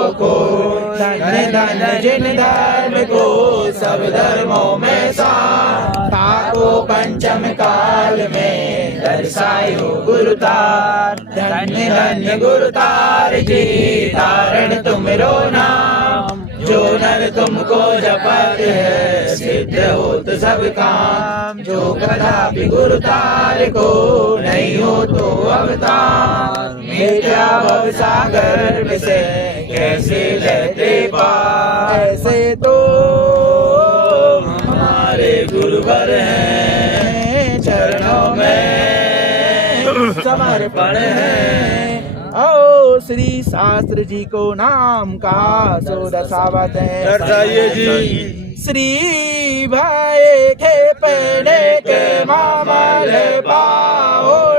धन्य धन्य जिन धर्म को सब धर्मों में ताको पंचम काल में दर्शायो गुरुतार धन्य धन्य गुरुतार जी तारण तुमरो नाम जो नर तुमको जपत है सिद्ध होत सब काम जो कदापि गुरुतार को नहीं हो तो अवतार मिथ्या भव सागर से कैसे लेते पार ऐसे तो हमारे गुरुवर हैं चरणों में समर्पण है ओ श्री शास्त्र जी को नाम का सो दशावत है जी श्री भाई के पहने के मामल पाओ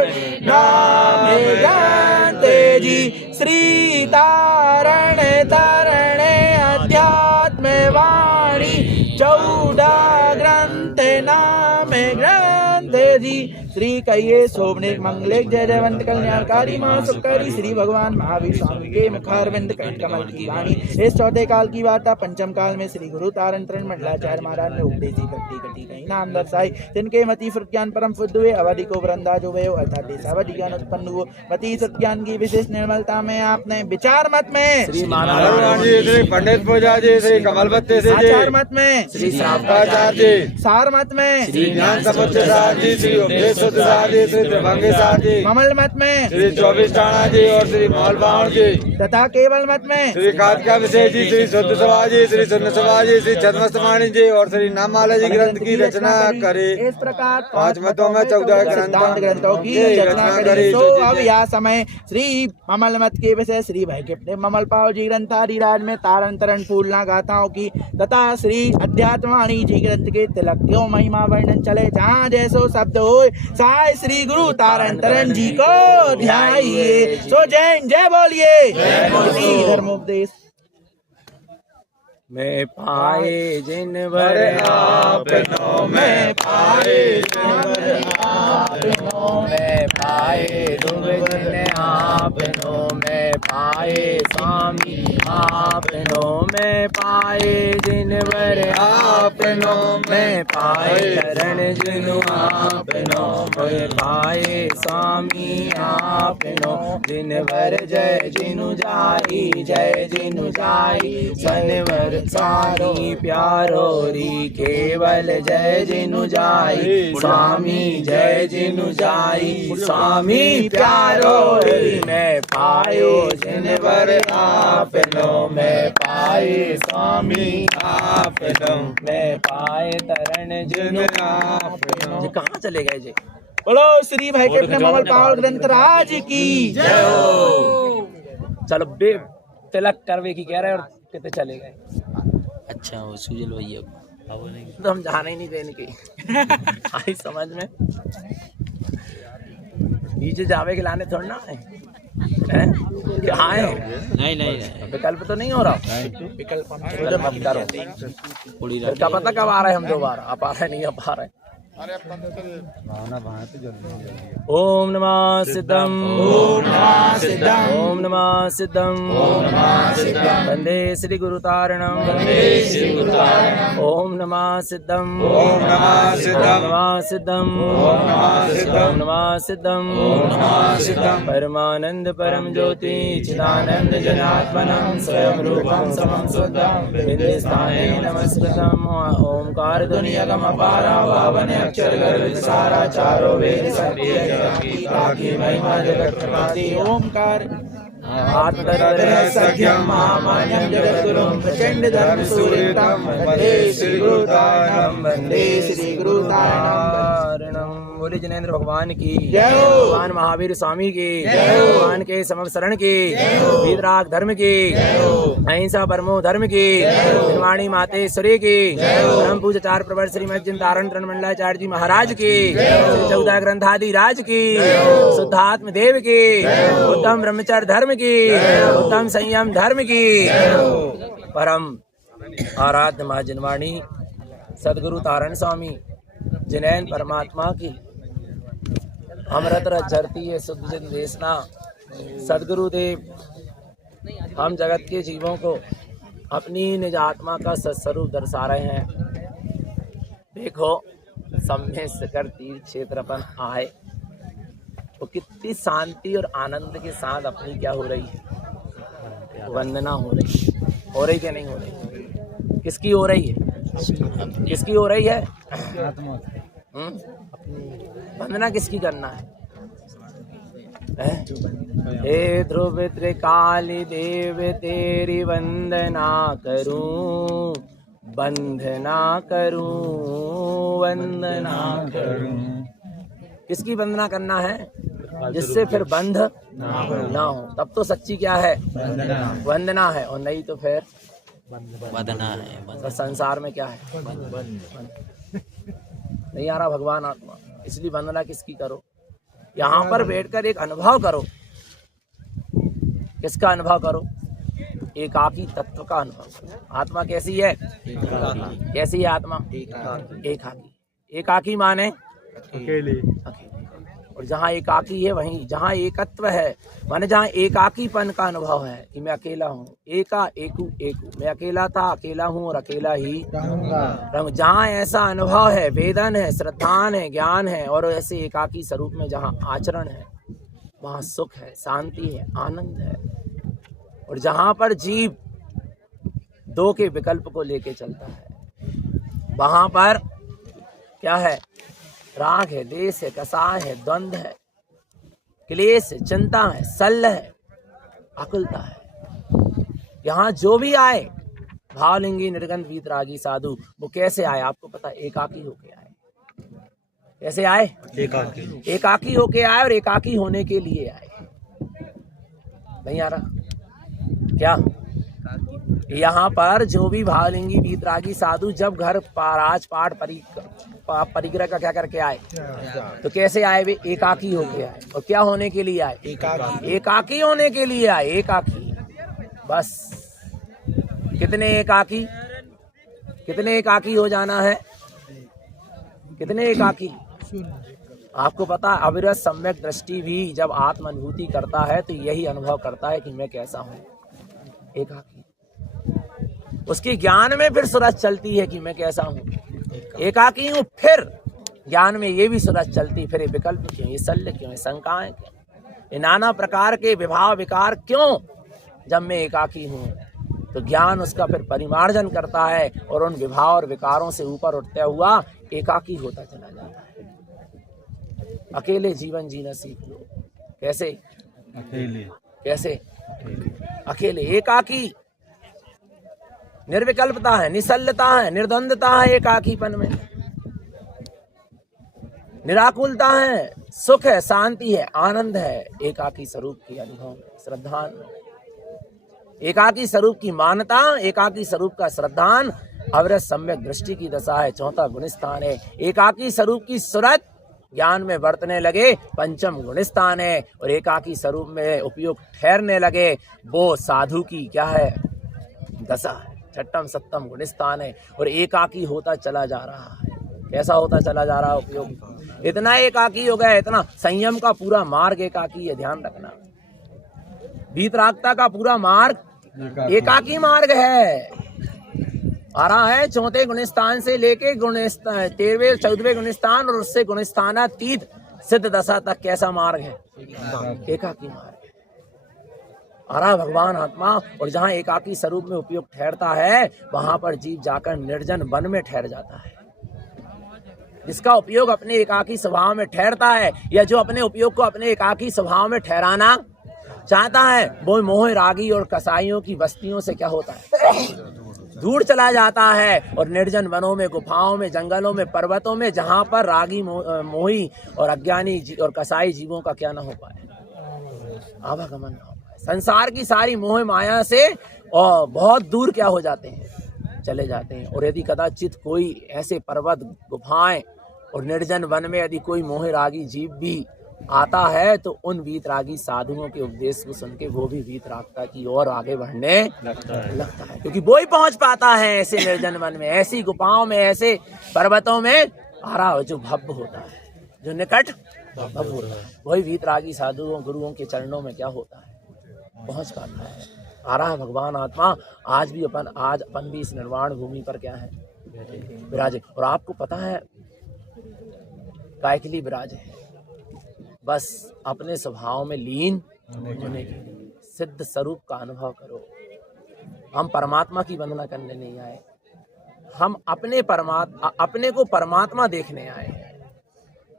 नाम जानते जी श्री तारण तारण अध्यात्म वाणी 14 ग्रंथ नाम ग्रंथ जी श्री कहिए शोभनिक मंगलिक जय जयवंत कल्याणकारी महासुखकारी श्री भगवान महावीर स्वामी के मुखारविंद कमल की वाणी इस चौथे काल की वार्ता पंचम काल में श्री गुरु तारण तरण मंडलाचार्य महाराज ने उपदेशी कट्टी कटी कहीं नाम दर्शाई जिनके मति ज्ञान परम शुद्ध हुए अवधि को वृंदा जो हुए अर्थात अवधि ज्ञान उत्पन्न हुआ मति ज्ञान की विशेष निर्मलता में आपने विचार मत में श्री पंडित पूजा जी श्री कमल बत्ते से आचार मत में श्री शास्त्राचार्य जी सार मत में श्री ज्ञान समुच्चय सार जी श्री उपदेश शुद्ध सार जी श्री त्रिभंगी सार जी ममल मत में श्री 24 टाणा जी और श्री मोहल बावण जी तथा केवल मत में श्री कातिका विशेष जी श्री शुद्ध सभा जी श्री शून्य सभा जी श्री छद्मस्तमाणी जी और श्री नामाला जी ग्रंथ की रचना करे इस प्रकार 5 मतों में 14 ग्रंथों की रचना करी तो अब यह समय श्री ममल मत के विषय श्री भाई के ममल पाव जी ग्रंथ हरिराज में तारण तरण फूलना गाथाओं की तथा श्री अध्यात्मवाणी जी ग्रंथ के तिलक्यों महिमा वर्णन चले जहाँ जैसो शब्द हो साय श्री गुरु तारण तरण जी को ध्याइए सो जैन जय बोलिए धर्मोपदेश मैं पाए जिन वर आपनो में पाए मैं पाए दुब जिन आपनो मैं पाए स्वामी आपनो मैं पाए जिन वर आपनो मैं पाए चरण जिनु आपनो मैं पाए स्वामी आपनो जिन वर जय जिनु जाई सनवर स्वामी प्यारो री केवल जय जिनु जाई स्वामी जय जिनु जाई स्वामी प्यारो री मैं पायो जिनवर आपनो मैं पाए स्वामी आपनो मैं पाए तरण जिनु आपनो जी कहाँ चले गए जी बोलो श्री भाई के अपने ममल पावल ग्रंथ राज की जय हो चलो बे तिलक करवे की कह रहे और कितने चले गए अच्छा वो सुजल भैया तो हम जाने ही नहीं देने की आई समझ में नीचे जावे के लाने थोड़ा ना है क्या है नहीं विकल्प तो नहीं हो रहा विकल्प मत करो पूरी फिर क्या पता कब आ रहे हम दोबारा आप आ रहे नहीं आ रहे ओम नमः सिद्धम ओम नमः सिद्धम ओम नमः सिद्धम वंदे श्री गुरु तारणम ओम नमः सिद्धम ओम नमः सिद्धम नमः सिद्धम ओम नमः सिद्धम ओम नमः सिद्धम ओम नमः सिद्धम परमानंद परम ज्योति चिदानंद जनात्मनम स्वयं रूपम समम शुद्धम बिंदु स्थाने नमस्कृतम ओमकार ध्वनि अगम अपारा वावन अक्षर गर्भ सारा चारों वेद सर्व की महिमा जगत प्रकाशी ओमकार आत्मतत्त्वं सख्यं महामान्यं जगद्गुरुं प्रचण्डधर्मसूर्यं वन्दे श्रीगुरुतारणं वन्दे श्रीगुरुतारणं। बोले जिनेंद्र भगवान की जय हो। भगवान महावीर स्वामी की जय हो। भगवान के समर्थ शरण की जय हो। वीतराग धर्म की जय हो। अहिंसा परमो धर्म की जय हो। निर्वाणी मातेश्वरी की जय हो। परम पूज्य 4 प्रवर श्रीमद जिनतारण तृणमंडलाचार्य जी महाराज की जय हो। 14 ग्रंथादि राज की जय हो। शुद्धात्म देव की जय हो। उत्तम ब्रह्मचर्य धर्म की जय हो। उत्तम संयम धर्म की जय हो। परम आराध्य मां जिनवाणी सदगुरु तारण स्वामी जिनैन परमात्मा की अमृत रस झरती है शुद्ध जन देशना। सदगुरुदेव हम जगत के जीवों को अपनी निज आत्मा का सत्स्वरूप दर्शा रहे हैं। देखो सम्य शिखर तीर्थ क्षेत्र अपन आए तो कितनी शांति और आनंद के साथ अपनी क्या हो रही है, वंदना हो रही कि नहीं हो रही? किसकी हो रही है? किसकी हो रही है? वंदना किसकी करना है? हे ध्रुव त्रिकाली देव तेरी वंदना करूं, वंदना करूं, वंदना करूं। किसकी वंदना करना है? जिससे फिर बंध ना हो, तब तो सच्ची क्या है? वंदना है। और नहीं तो फिर वदना है। तो संसार में क्या है? नहीं आ रहा भगवान आत्मा। इसलिए वंदना किसकी करो? यहाँ पर बैठकर एक अनुभव करो। किसका अनुभव करो? एकाकी तत्व का अनुभव करो। आत्मा कैसी है? कैसी है आत्मा? एकाकी। एकाकी माने अकेले। और जहाँ एकाकी है वहीं जहाँ एकत्व है, माने जहाँ एकाकीपन का अनुभव है कि मैं अकेला हूँ। एका एकू एकू, मैं अकेला था, अकेला हूँ और अकेला ही रहूँ। जहाँ ऐसा अनुभव है, वेदन है, श्रद्धान है, ज्ञान है और ऐसे एकाकी स्वरूप में जहाँ आचरण है वहाँ सुख है, शांति है, आनंद है। और जहाँ पर जीव दो के विकल्प को लेके चलता है वहाँ पर क्या है? राग है, देश है, कसाय है, द्वंद्व है, क्लेश है, चिंता है, शल्य है, आकुलता है। यहाँ जो भी आए भावलिंगी निर्गंध वीतरागी साधु, वो कैसे आए आपको पता? एकाकी होके आए। कैसे आए? एकाकी होके आए और एकाकी होने के लिए आए। नहीं आ रहा क्या? यहाँ पर जो भी भावलिंगी वीतरागी साधु जब घर राज पाठ परिग्रह का क्या करके आए तो कैसे आए? वे एकाकी होके आए। और क्या होने के लिए आए? एकाकी होने के लिए आए। एकाकी बस। कितने एकाकी? कितने एकाकी हो जाना है? कितने एकाकी? आपको पता, अविरत सम्यक दृष्टि भी जब आत्म अनुभूति करता है तो यही अनुभव करता है कि मैं कैसा हूँ। एकाकी। उसके ज्ञान में फिर सूरज चलती है कि मैं कैसा हूँ, एकाकी हूँ। फिर ज्ञान में ये भी सूरज चलती, फिर ये विकल्प क्यों, ये शल्य क्यों, ये शंकाएं क्यों, ये नाना प्रकार के विभाव विकार क्यों? जब मैं एकाकी हूँ तो ज्ञान उसका फिर परिमार्जन करता है और उन विभाव और विकारों से ऊपर उठते हुआ एकाकी होता चला जाता है। अकेले जीवन जीना सीख लो। कैसे? अकेले। कैसे? अकेले। एकाकी। निर्विकल्पता है, निशल्यता है, निर्द्वंदता है एकाकीपन में, निराकुलता है, सुख है, शांति है, आनंद है एकाकी स्वरूप की अनुभव में, श्रद्धान में। एकाकी स्वरूप की मान्यता, एकाकी स्वरूप का श्रद्धान अविरत सम्यक दृष्टि की दशा है, चौथा गुणस्थान है। एकाकी स्वरूप की सूरत ज्ञान में बरतने लगे, पंचम गुणस्थान है। और एकाकी स्वरूप में उपयोग ठहरने लगे, वो साधु की क्या है? दशा है, छठम सप्तम गुणस्थान है। और एकाकी होता चला जा रहा है। कैसा होता चला जा रहा है उपयोग? इतना एकाकी हो गया, इतना संयम का पूरा मार्ग एकाकी है, ध्यान रखना। वीतरागता का पूरा मार्ग एकाकी मार्ग है। आ रहा है चौथे गुणस्थान से लेके 13वें 14वें गुणस्थान और उससे गुणस्थानातीत सिद्ध दशा तक कैसा मार्ग है? एकाकी मार्ग। आ रहा भगवान आत्मा। और जहाँ एकाकी स्वरूप में उपयोग ठहरता है वहां पर जीव जाकर निर्जन वन में ठहर जाता है। जिसका उपयोग अपने एकाकी स्वभाव में ठहरता है, या जो अपने उपयोग को अपने एकाकी स्वभाव में ठहराना चाहता है वो मोह रागी और कसाईयों की बस्तियों से क्या होता है, दूर चला जाता है और निर्जन वनों में, गुफाओं में, जंगलों में, पर्वतों में, जहां पर रागी मोही और अज्ञानी और कसाई जीवों का क्या ना हो पाए, आवागमन ना हो पाए। संसार की सारी मोह माया से और बहुत दूर क्या हो जाते हैं, चले जाते हैं। और यदि कदाचित कोई ऐसे पर्वत, गुफाएं और निर्जन वन में यदि कोई मोह रागी जीव भी आता है तो उन वीतरागी साधुओं के उपदेश को सुन के वो भी वीतरागता की ओर आगे बढ़ने लगता है, क्योंकि वो ही पहुंच पाता है ऐसे निर्जन वन में, ऐसी गुफाओं में, ऐसे पर्वतों में। आरा जो भव्य होता है, जो निकट भव्य होता है, वही वीतरागी साधुओं गुरुओं के चरणों में क्या होता है, पहुंच पाता है। आ रहा है भगवान आत्मा। आज अपन भी इस निर्वाण भूमि पर क्या है, विराजे। और आपको पता है काय के लिए विराजे है, बस अपने स्वभाव में लीन होने के लिए, सिद्ध स्वरूप का अनुभव करो। हम परमात्मा की वंदना करने नहीं आए, हम अपने को परमात्मा देखने आए हैं।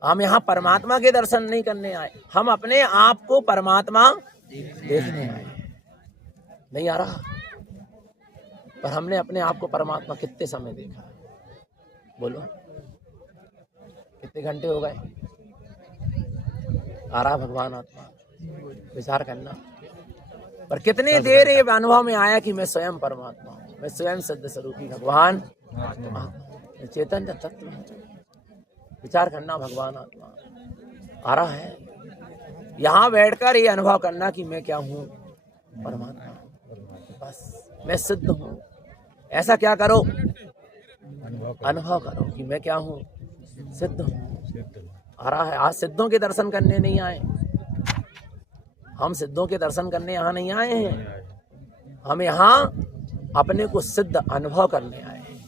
हम यहाँ परमात्मा के दर्शन नहीं करने आए, हम अपने आप को परमात्मा देखने आए हैं। नहीं आ रहा, पर हमने अपने आप को परमात्मा कितने समय देखा, बोलो कितने घंटे हो गए। आ रहा भगवान आत्मा, विचार करना। पर कितनी देर ये अनुभव में आया कि मैं स्वयं परमात्मा हूँ, मैं स्वयं सिद्ध स्वरूपी भगवान आत्मा, चैतन्य तत्व। विचार करना भगवान आत्मा आ रहा है। यहाँ बैठकर ये अनुभव करना कि मैं क्या हूँ, परमात्मा, बस मैं सिद्ध हूँ। ऐसा क्या करो, अनुभव करो कि मैं क्या हूँ, सिद्ध हूँ। आ रहा है। आज सिद्धों के दर्शन करने नहीं आए, हम सिद्धों के दर्शन करने यहाँ नहीं आए हैं, हम यहाँ अपने को सिद्ध अनुभव करने आए हैं।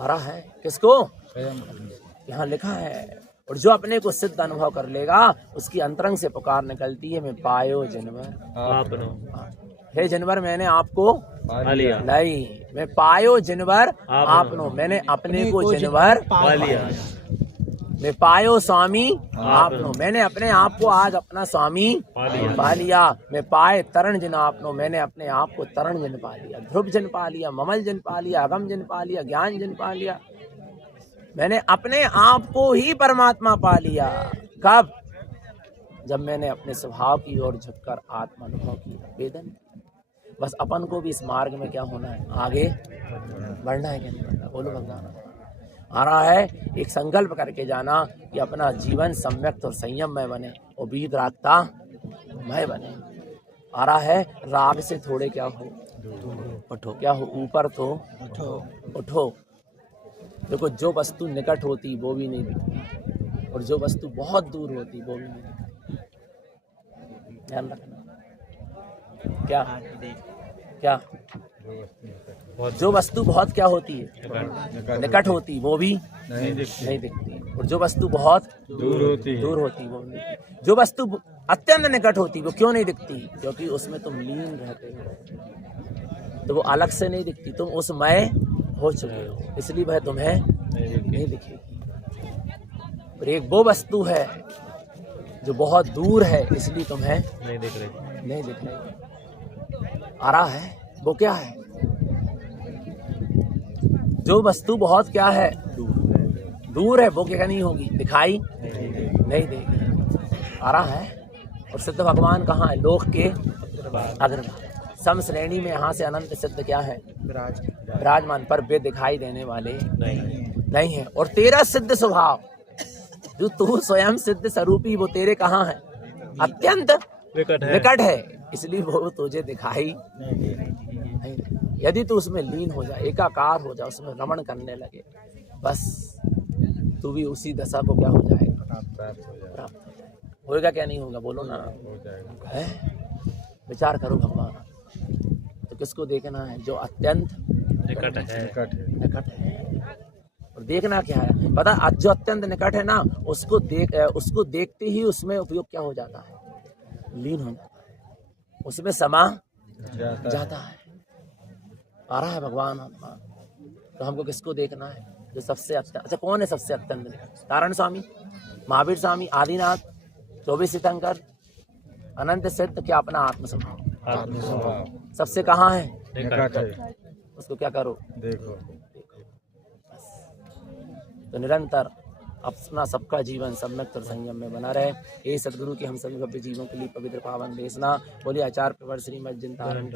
आ रहा है किसको, यहाँ लिखा है। और जो अपने को सिद्ध अनुभव कर लेगा उसकी अंतरंग से पुकार निकलती है, मैं पायो जिनवर, हे जिनवर मैंने आपको पा लिया, नहीं मैं पायो जिनवर आपनो, मैंने अपने को जिनवर पा लिया। मैं पायो स्वामी आपनो, मैंने अपने आप को आज अपना स्वामी पा लिया। मैं पाए तरण जिन आपनो, मैंने अपने आप को तरण जिन पा लिया। ध्रुव जिन पा लिया, ममल जिन पा लिया, अगम जिन पा लिया, ज्ञान जिन पा लिया। मैंने अपने आप को ही परमात्मा पा लिया। कब, जब मैंने अपने स्वभाव की ओर झुककर आत्मा अनुभव किया, वेदन। बस अपन को भी इस मार्ग में क्या होना है, आगे बढ़ना है। क्या नहीं बढ़ना, बोलो भगवान। आ रहा है एक संकल्प करके जाना कि अपना जीवन सम्यक और संयम में बने और बीत रागता में बने। आ रहा है राग से थोड़े क्या हो, उठो, क्या हो, ऊपर तो उठो। देखो जो वस्तु निकट होती वो भी नहीं दिखती, और जो वस्तु बहुत दूर होती वो भी नहीं दिखती। ध्यान रखना। क्या क्या, जो वस्तु बहुत क्या होती है, निकट होती वो भी नहीं दिखती, और जो वस्तु बहुत दूर होती वो नहीं दिखती। जो वस्तु अत्यंत निकट होती वो क्यों नहीं दिखती, क्योंकि उसमें तुम लीन रहते हो, तो वो अलग से नहीं दिखती, तुम उसमय हो चुके हो, इसलिए वह तुम्हें नहीं दिखेगी। और एक वो वस्तु है जो बहुत दूर है, इसलिए तुम्हें नहीं दिख रही। आ रहा है वो क्या है, जो वस्तु बहुत क्या है, दूर है, वो क्या नहीं होगी, दिखाई नहीं देगी। आ रहा है। और सिद्ध भगवान कहाँ है, लोक के अग्रभाग सम श्रेणी में, यहाँ से अनंत सिद्ध क्या है, विराजमान, पर वे दिखाई देने वाले नहीं है। और तेरा सिद्ध स्वभाव जो तू स्वयं सिद्ध स्वरूपी, वो तेरे कहाँ है, अत्यंत निकट है, इसलिए वो तुझे दिखाई नहीं। यदि तू उसमें लीन हो जाए, एकाकार हो जाए, उसमें रमण करने लगे, बस तू भी उसी दशा को क्या हो जाएगा, प्राप्त हो जाएगा। होएगा क्या नहीं होगा, बोलो ना, है। विचार करो भगवान। तो किसको देखना है, जो अत्यंत निकट है। और देखना क्या है पता, जो अत्यंत निकट है ना, उसको देखते ही उसमें उपयोग क्या हो जाता है, लीन हो जाता है, उसमें समा जाता है। आ रहा है भगवान आत्मा। तो हमको किसको देखना है, जो सबसे अत्यंत। अच्छा, कौन है सबसे अत्यंत? नारायण स्वामी, महावीर स्वामी, आदिनाथ, 24 तीर्थंकर, अनंत सिद्ध क्या अपना आत्मस्वभाव। आत्मस्वभाव सबसे कहाँ है, निकट है, उसको क्या करो, देखो। तो निरंतर अपना सबका जीवन सम्यक और संयम में बना रहे। ये सदगुरु की हम सभी भव्य जीवों के लिए पवित्र पावन देशना। बोलिए आचार्य प्रवर श्रीमद जिनतारण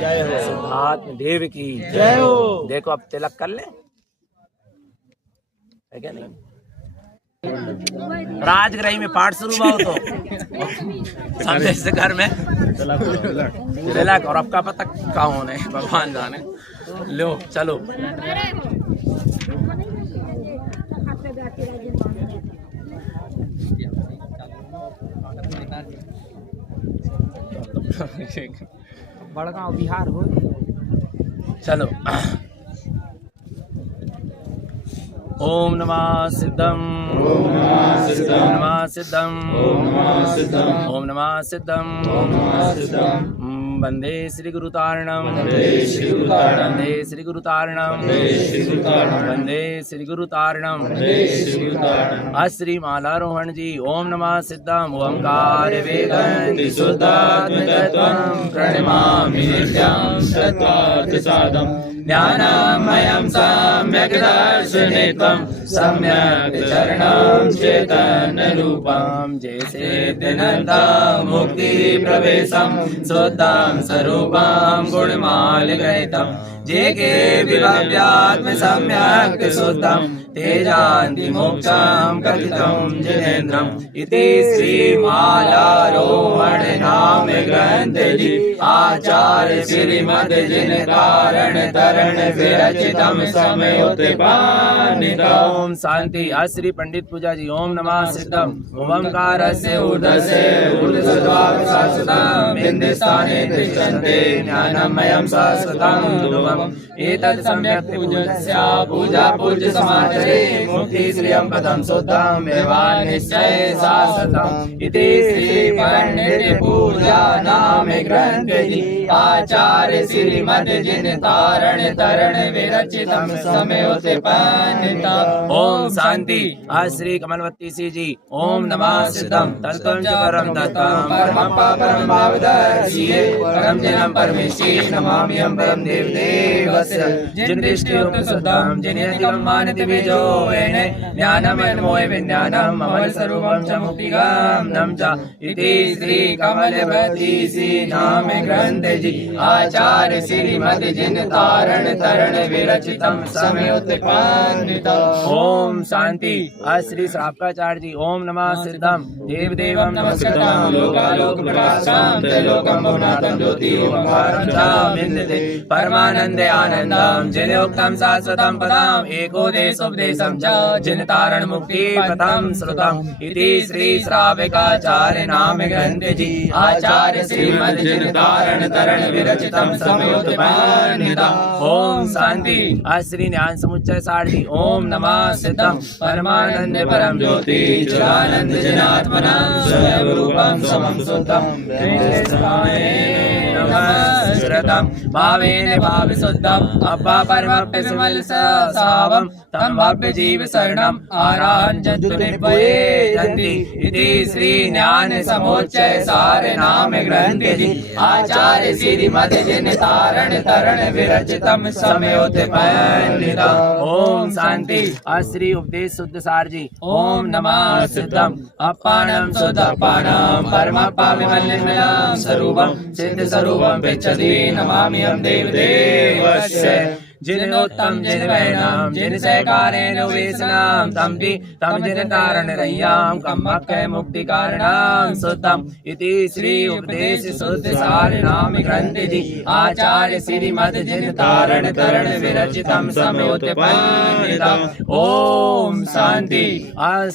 जय हो, सिद्धार्थ देव की जय हो। देखो अब तिलक कर ले, है क्या नहीं? राजगृह में पाठ शुरू हुआ हो तो सामने से घर में तिलक और आपका पता कौन है भगवान जाने। लो चलो बड़गांव बिहार हो। चलो। ओम नमः सिद्धम, ओम नमः सिद्धम, ओम नमः सिद्धम, वंदे श्री गुरु तारणम, वंदे श्री गुरु तारणम, वंदे श्री गुरु तारणम। श्री मालारोहण जी। ओम नमः सिद्धम ओंकार वेदंति शुद्धात्म तत्वं प्रणमामि नित्यं सत्वार्थ साधं ज्ञानमयं सम्यक् दर्शनित्वं सम्यक् चरणं चैतन्य रूपं जैसे दिनन्तं मुक्ति प्रवेशं शुद्धं स्वरूपं गुणमालिकहितं जेके विभव्यात्म सम्यक् शुद्धं तेजान्ति मोक्षं कथितं जिनेन्द्रम् इति श्रीमालारोहण नाम ग्रंथ जी आचार्य श्रीमद जिनतारण तरण विरचितं समयोत्पन्नितं। ओम शांति। श्री पंडित पूजा जी। ओम नमः सिद्धम ओंकारस्य ऊर्ध्वस्य ऊर्ध्वसत्त्वात् शाश्वतं बिन्दुस्थाने तिष्ठन्ते ज्ञानमयं शाश्वतं ध्रुवम् एतत् सम्यक् पूज्यस्य पूजा पूज्य समाचारे मुक्ति श्रियं पदं शुद्धं व्यवहार निश्चय शाश्वतम् इति श्री पंडित पूजा नाम ग्रंथ जी आचार्य श्रीमद जिनतारण तरण विरचितं समयोत्पन्नितं। ओम शांति। श्री कमलवती सी जी। ओम नमः सिद्धम तत्त्वं च परं तत्त्वं परमं परमं भावदर्शिये परं जनं परमेशी नमाम्यहं परं देवदेवस्य जिनदृष्टियुक्तं शुद्धं जिनेतिकं मानति बीजो येने ज्ञानमयमोय विज्ञानम् अमल स्वरूपं च मुक्तिगमनं च इति श्री कमलवती सी नाम ग्रंथ जी आचार्य श्रीमद जिनतारण तरण विरचितं समयोत्पन्नितं। ओम शांति। श्री श्रावकाचार्य जी। ओम नमः सिद्धम देवदेवं नमस्कृतं लोकालोक प्रकाशं त्रैलोक्यं भुवनाथं ज्योति ओंकारं च विन्दते परमानन्दे आनन्दं जिनोक्तं शाश्वतं पदम् एको देशोपदेशं च जिनतारण मुक्ति पथं श्रुतम् इति श्री श्रावकाचार्य नाम ग्रंथ जी आचार्य श्रीमद जिनतारण तरण विरचितं समयोत्पन्नितं। ओम शांति। श्री ज्ञान समुच्चय सार जी। ओम नमः सिद्धम परमानंद परम ज्योति चिदानंद जनात्मनं स्वयं रूपं समं शुद्धं नमस्कृतं भावेन भाव शुद्धं अप्पा परमप्य समल सावं तं भव्य जीव शरणं आराञ्जन्तु निर्भयेन्ति इति श्री ज्ञान समुच्चय सार नाम ग्रंथ जी आचार्य श्रीमद जिनतारण तरण विरचितं समयोत्पन्नितं। ओम शांति। श्री उपदेश शुद्ध सार जी। ओम नमः सिद्धम अपानं शुद्धपानं परमप्पा विमलं स्वरूपं सिद्ध स्वरूपं पिच्छति नमाम्यहं देवदेवस्य जिनोत्तम जिनवैनम जिन सहकारेण वेशनम तम जिन तारण रय्याम कम्मक्कय मुक्ति कारणम शुद्धम इति श्री उपदेश शुद्ध सार नाम ग्रंथ जी आचार्य श्रीमद जिन तारण तरण विरचितं समयोत्पन्नितं। ओम शांति।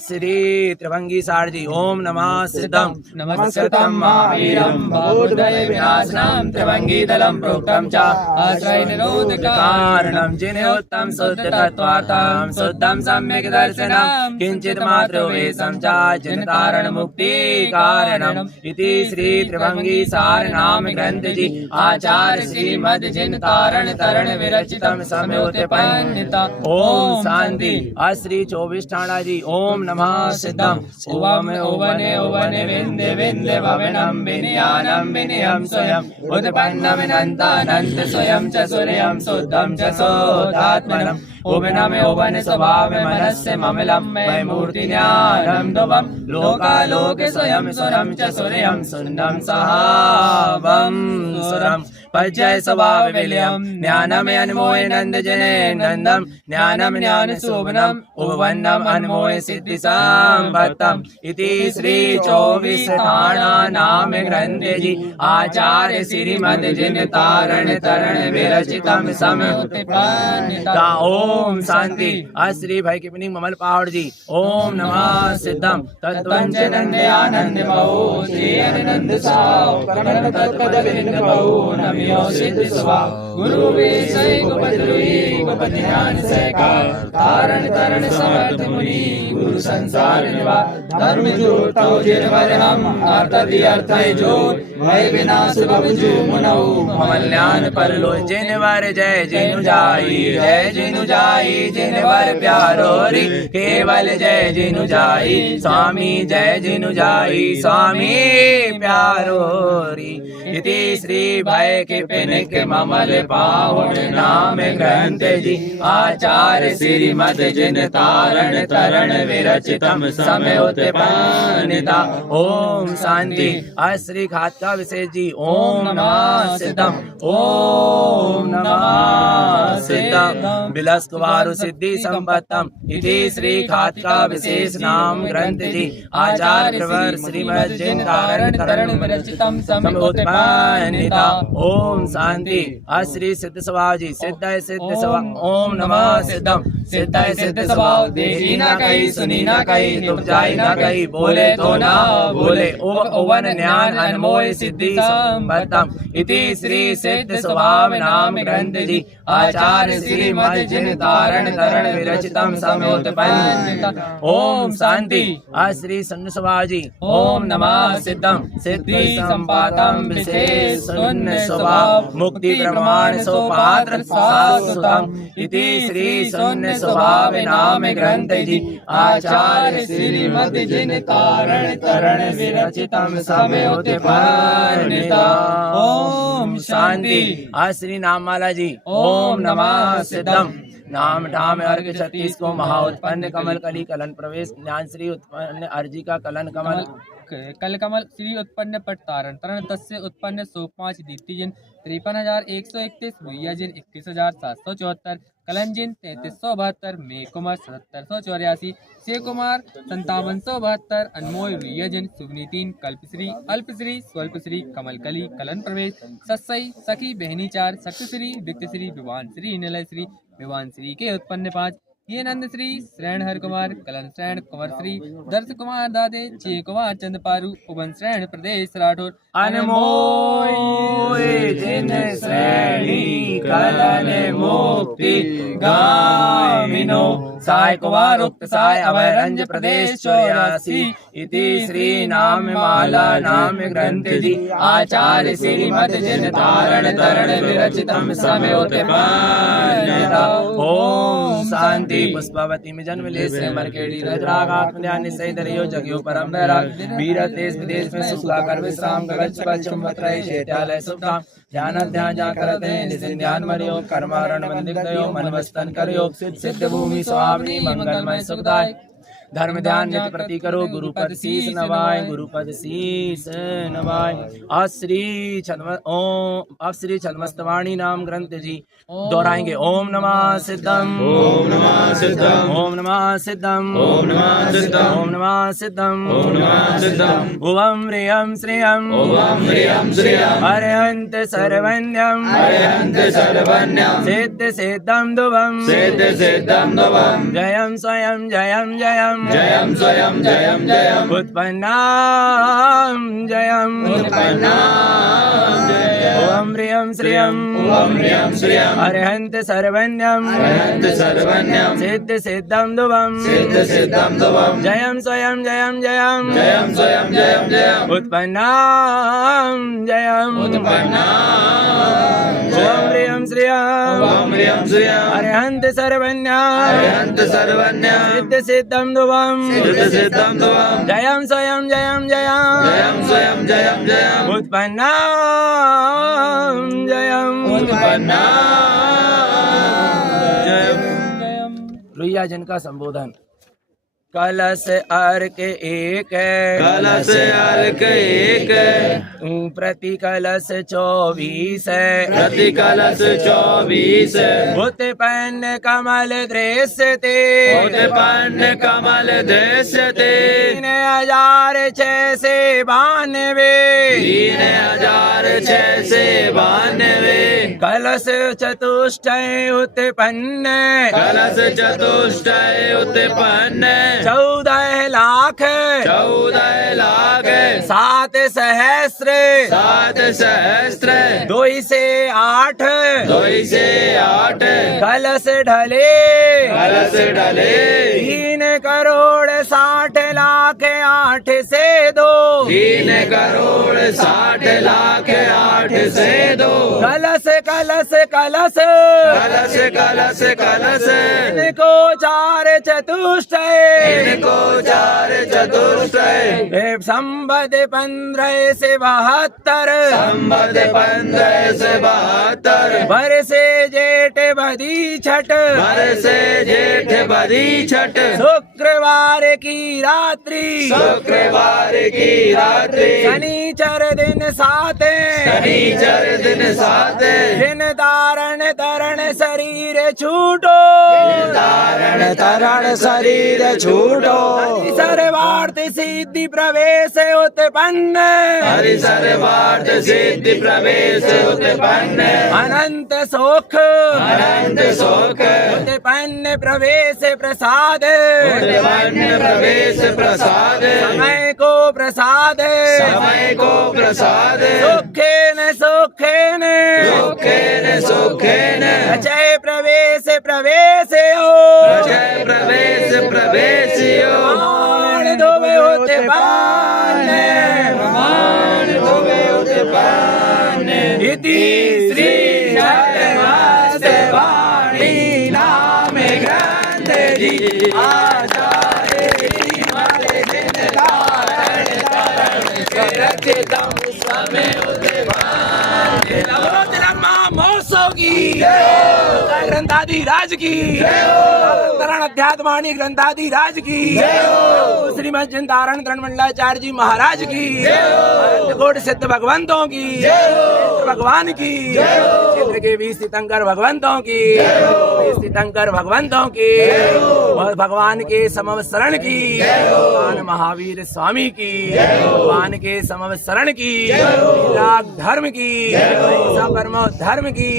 श्री त्रिभंगी सार जी। ओम नमः सिद्धम नमस्कृतं महावीरं भवोदय विनाशनं त्रिभंगी दलं प्रोक्तं च आश्रय निरोधकाय कारणं जिनोत्तम शुद्ध तत्वार्थं शुद्धं सम्यक् दर्शनं किंचित मात्र वेशं च जिन तारण मुक्ति कारणम् इति श्री त्रिभंगी सार नाम ग्रंथ जी आचार्य श्रीमद जिन तारण तरण विरचितम समयोत्पन्नता ओम शांति श्री 24 ठाणा जी ओम नमः सिद्धम ओम ओवने ओवने विंदे विंदे भवनम विनयानम विनयम स्वयं उत्पन्नम अनंतानंत स्वयं च सूर्यं शुद्धं च शोधात्मनम् ओवनमे ओवन स्वभाव मनस्य ममलम मय मूर्ति ज्ञानम दुवम लोकालोके स्वयं स्वरं च सूर्यं सुन्दं सहावं सुरं पज्जय स्वभाव विलयम ज्ञानम अनमोय नंद जने नंदम ज्ञानम ज्ञान शोभनम उपवन्नम अनमोय सिद्धि संपत्तम इति श्री 24 ठाणा नाम ग्रंथ जी आचार्य श्रीमद जिन तारण तरण विरचितम समयोत्पन्नता ओम शांति श्री भाई की पिनिंग ममल पहाड़ जी ओम नमः सिद्धम तत्वं च नंदे आनंद बहु श्री आनंद साव करण तत्पद विंद बहु नमियो सिद्ध स्वभाव गुरु विषय गोपद्रुई गोपति ज्ञान सहकार कारण तरण समर्थ मुनि गुरु संसार निवास धर्म जो तव जिन वर हम अर्थ दी अर्थ जो भय विनाश बबुजु मुनौ कल्याण पर लो जिन वर जय जिनु जाई जिन वर प्यारो री केवल जय जिनु जाई स्वामी जय जिनु जाई स्वामी प्यारो री इति श्री भय के पिनिक ममल पावन नाम ग्रंथ जी आचार्य श्रीमद जिन तारण तरण विरचितम समयोत्पन्नता ओम शांति श्री खातका विशेष जी ओम नमः सिद्धम ओम नमः सिद्धम बिलस्कुवारु सिद्धि संपत्तम इति श्री खातका विशेष नाम ग्रंथ जी आचार्य प्रवर श्रीमद जिन तारण तरण विरचितम समयोत्पन्नता ओम शांति श्री सिद्ध स्वभाव जी सिद्ध स्वभाव ओम नमः सिद्धम सिद्ध स्वभाव देखी ना कहीं सुनी ना कहीं दुख जाई ना कहीं बोले तो ना बोले ओवन ज्ञान अनमोल सिद्धि संपत्तम इति श्री सिद्ध स्वभाव नाम ग्रंथ जी आचार्य श्रीमद जिन तारण तरण विरचितम समयोत्पन्नता ओम शांति श्री सन्न स्वभाव जी ओम नमः सिद्धम सिद्धि संपातम विशेष शून्य स्वभाव मुक्ति प्रमाण सोपात्र शाश्वतम इति श्री शून्य स्वभाव नाम ग्रंथ जी आचार्य श्रीमद जिन तारण तरण विरचितम समयोत्पन्नता ओम शांति श्री नाममाला जी ओम नमः सिद्धम नाम ठाम अर्घ 36 को महा उत्पन्न कमल कली कलन प्रवेश ज्ञान श्री उत्पन्न अर्जी का कलन कमल कल कमल श्री उत्पन्न पट तारण तरण तस्य उत्पन्न 105 दीप्ति जिन 53,131 भुइया जिन 21,774 कलन जिन 3372 मे कुमार 7784 से कुमार 5772 अनमोय भुइया जिन सुगनी 3 कल्पश्री अल्पश्री स्वल्पश्री कमल कली कलन प्रवेश सत्सई सखी बहनी 4 सप्तश्री विक्तश्री विवान श्री निलय श्री विवान श्री के उत्पन्न 5 ये नंद श्री श्रेण हर कुमार कलन श्रेण कुंवर श्री दर्श कुमार दादे चे कुमार चंद पारू उपवन श्रेण प्रदेश राठौर अनमोल जिन श्रेणी कलन मुक्ति गामिनो साय कुमार उक्त साय अभयरंज प्रदेश 84 इति श्री नाम माला नाम ग्रंथ जी आचार्य श्रीमद जिन तारण तरण विरचितम समयोत्पन्नता ओम शांति पुष्पावती में जन्म ले से मरकेड़ी रजराग आत्मज्ञान निश्चय दरियो जगियो परम्परा वीर देश विदेश में सुखला कर विश्राम गगन पश्चिम वत्रय शैत्यालय सुखा ध्यान ध्यान जा करते निसिन ध्यान मरियो कर्मारण वंदितयो मन वस्तन करियो सिद्ध भूमि स्वामी मंगलमय सुखदाय धर्म ध्यान नित्य प्रति करो गुरुपद शीस नवाय गुरुपद शीस नवाय श्री छद्मस्तवाणी नाम ग्रंथ जी दोहराएंगे ओम नमः सिद्धम ओम नमः सिद्धम ओम नमः सिद्धम ओम नमः सिद्धम ओम नमः सिद्धम ओम नमः सिद्धम ओम ह्रीं श्रियं अरहंत सर्वन्यं सिद्ध सिद्धं दुवं जयं स्वयं जयं जयं जयं स्वयं जयं जयं उत्पन्नां जयं ओम ह्रीं श्रियं अरहन्त सर्वण्यं सिद्ध सिद्धं ध्रुवं जयं स्वयं जयं जयं जयं स्वयं जयं जयं उत्पन्नां जयं ओम ह्रीं श्रियं अरहन्त सर्वण्यं सिद्ध सिद्धं ध्रुवं जयं स्वयं जयं जयं जयं स्वयं जयं जयं उत्पन्नां जयं रुइया जन का संबोधन। कलश अर्क एक कलश अर्क एक प्रति कलश 24 प्रति कलश 24 उत्पन्न कमल दृश्य ते उत्पन्न कमल दृश्यते 3692 3692 कलश चतुष्टय उत्पन्न कलश चतुष्टय उत्पन्न 14 लाख 7 सहस्र 7 सहस्त्र 2 से 8 2 से 8 कलश ढले 3 करोड़ 60 लाख 8 से 2 3 करोड़ 60 लाख 8 से 2 कलश कलश कलश कलश कलश कलश इनको 4 चतुष्टय इनको 4 चतुष्टय संबद 15 से 72 संबद 15 से 72 बरसे जेठ बदी छठ बरसे जेठ बदी छठ शुक्रवार की रात्रि शुक्रवार की रात्रि शनिचर दिन 7 शनिचर दिन 7 दिन धारण तरण शरीर छूटो तरण शरीर छूटो सर्वार्थ सिद्धि प्रवेश उत्पन्न हरि सर्वार्थ सिद्धि प्रवेश उत्पन्न अनंत सुख उत्पन्न प्रवेश प्रसाद उत्पन्न प्रवेश प्रसाद समय को प्रसाद सुखेन सुखेन जय प्रवेश प्रवेशयो जय प्रवेश प्रवेशियो प्रमाण धोवे होते पाने इति श्री वाणी नाम ग्रंथ जी आचार्य मारे दिन धारण रक्षितम समय महोत्सव की ग्रंथादि राज की तरण अध्यात्मानी ग्रंथादि राज की श्रीमद चिंतारण तरणमंडलाचार्य जी महाराज की कोट सिद्ध भगवंतों की भगवान की क्षेत्र के 20 तीर्थंकर भगवंतों की 20 तीर्थंकर भगवंतों की और भगवान के समव शरण की भगवान महावीर स्वामी की भगवान के समव शरण की लाख धर्म की परमो धर्म की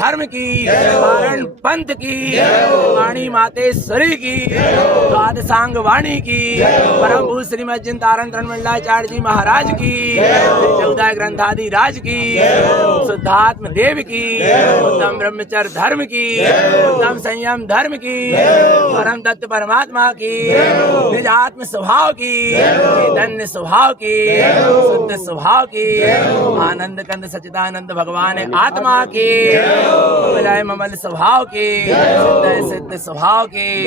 धर्म की कारण पंथ की वाणी मातेश्वरी की द्वादशांग वाणी की परम भूत श्रीमद चिंतारण तरणमंडलाचार्य जी महाराज की 14 ग्रंथादि राज की शुद्धात्म देव की उत्तम ब्रह्मचर्य धर्म की उत्तम संयम धर्म की परम तत्व परमात्मा की निजात्म स्वभाव की चैतन्य स्वभाव की शुद्ध स्वभाव की आनंद कंद सच्चिदानंद भगवान आत्मा की विलय ममल स्वभाव की सिद्ध स्वभाव की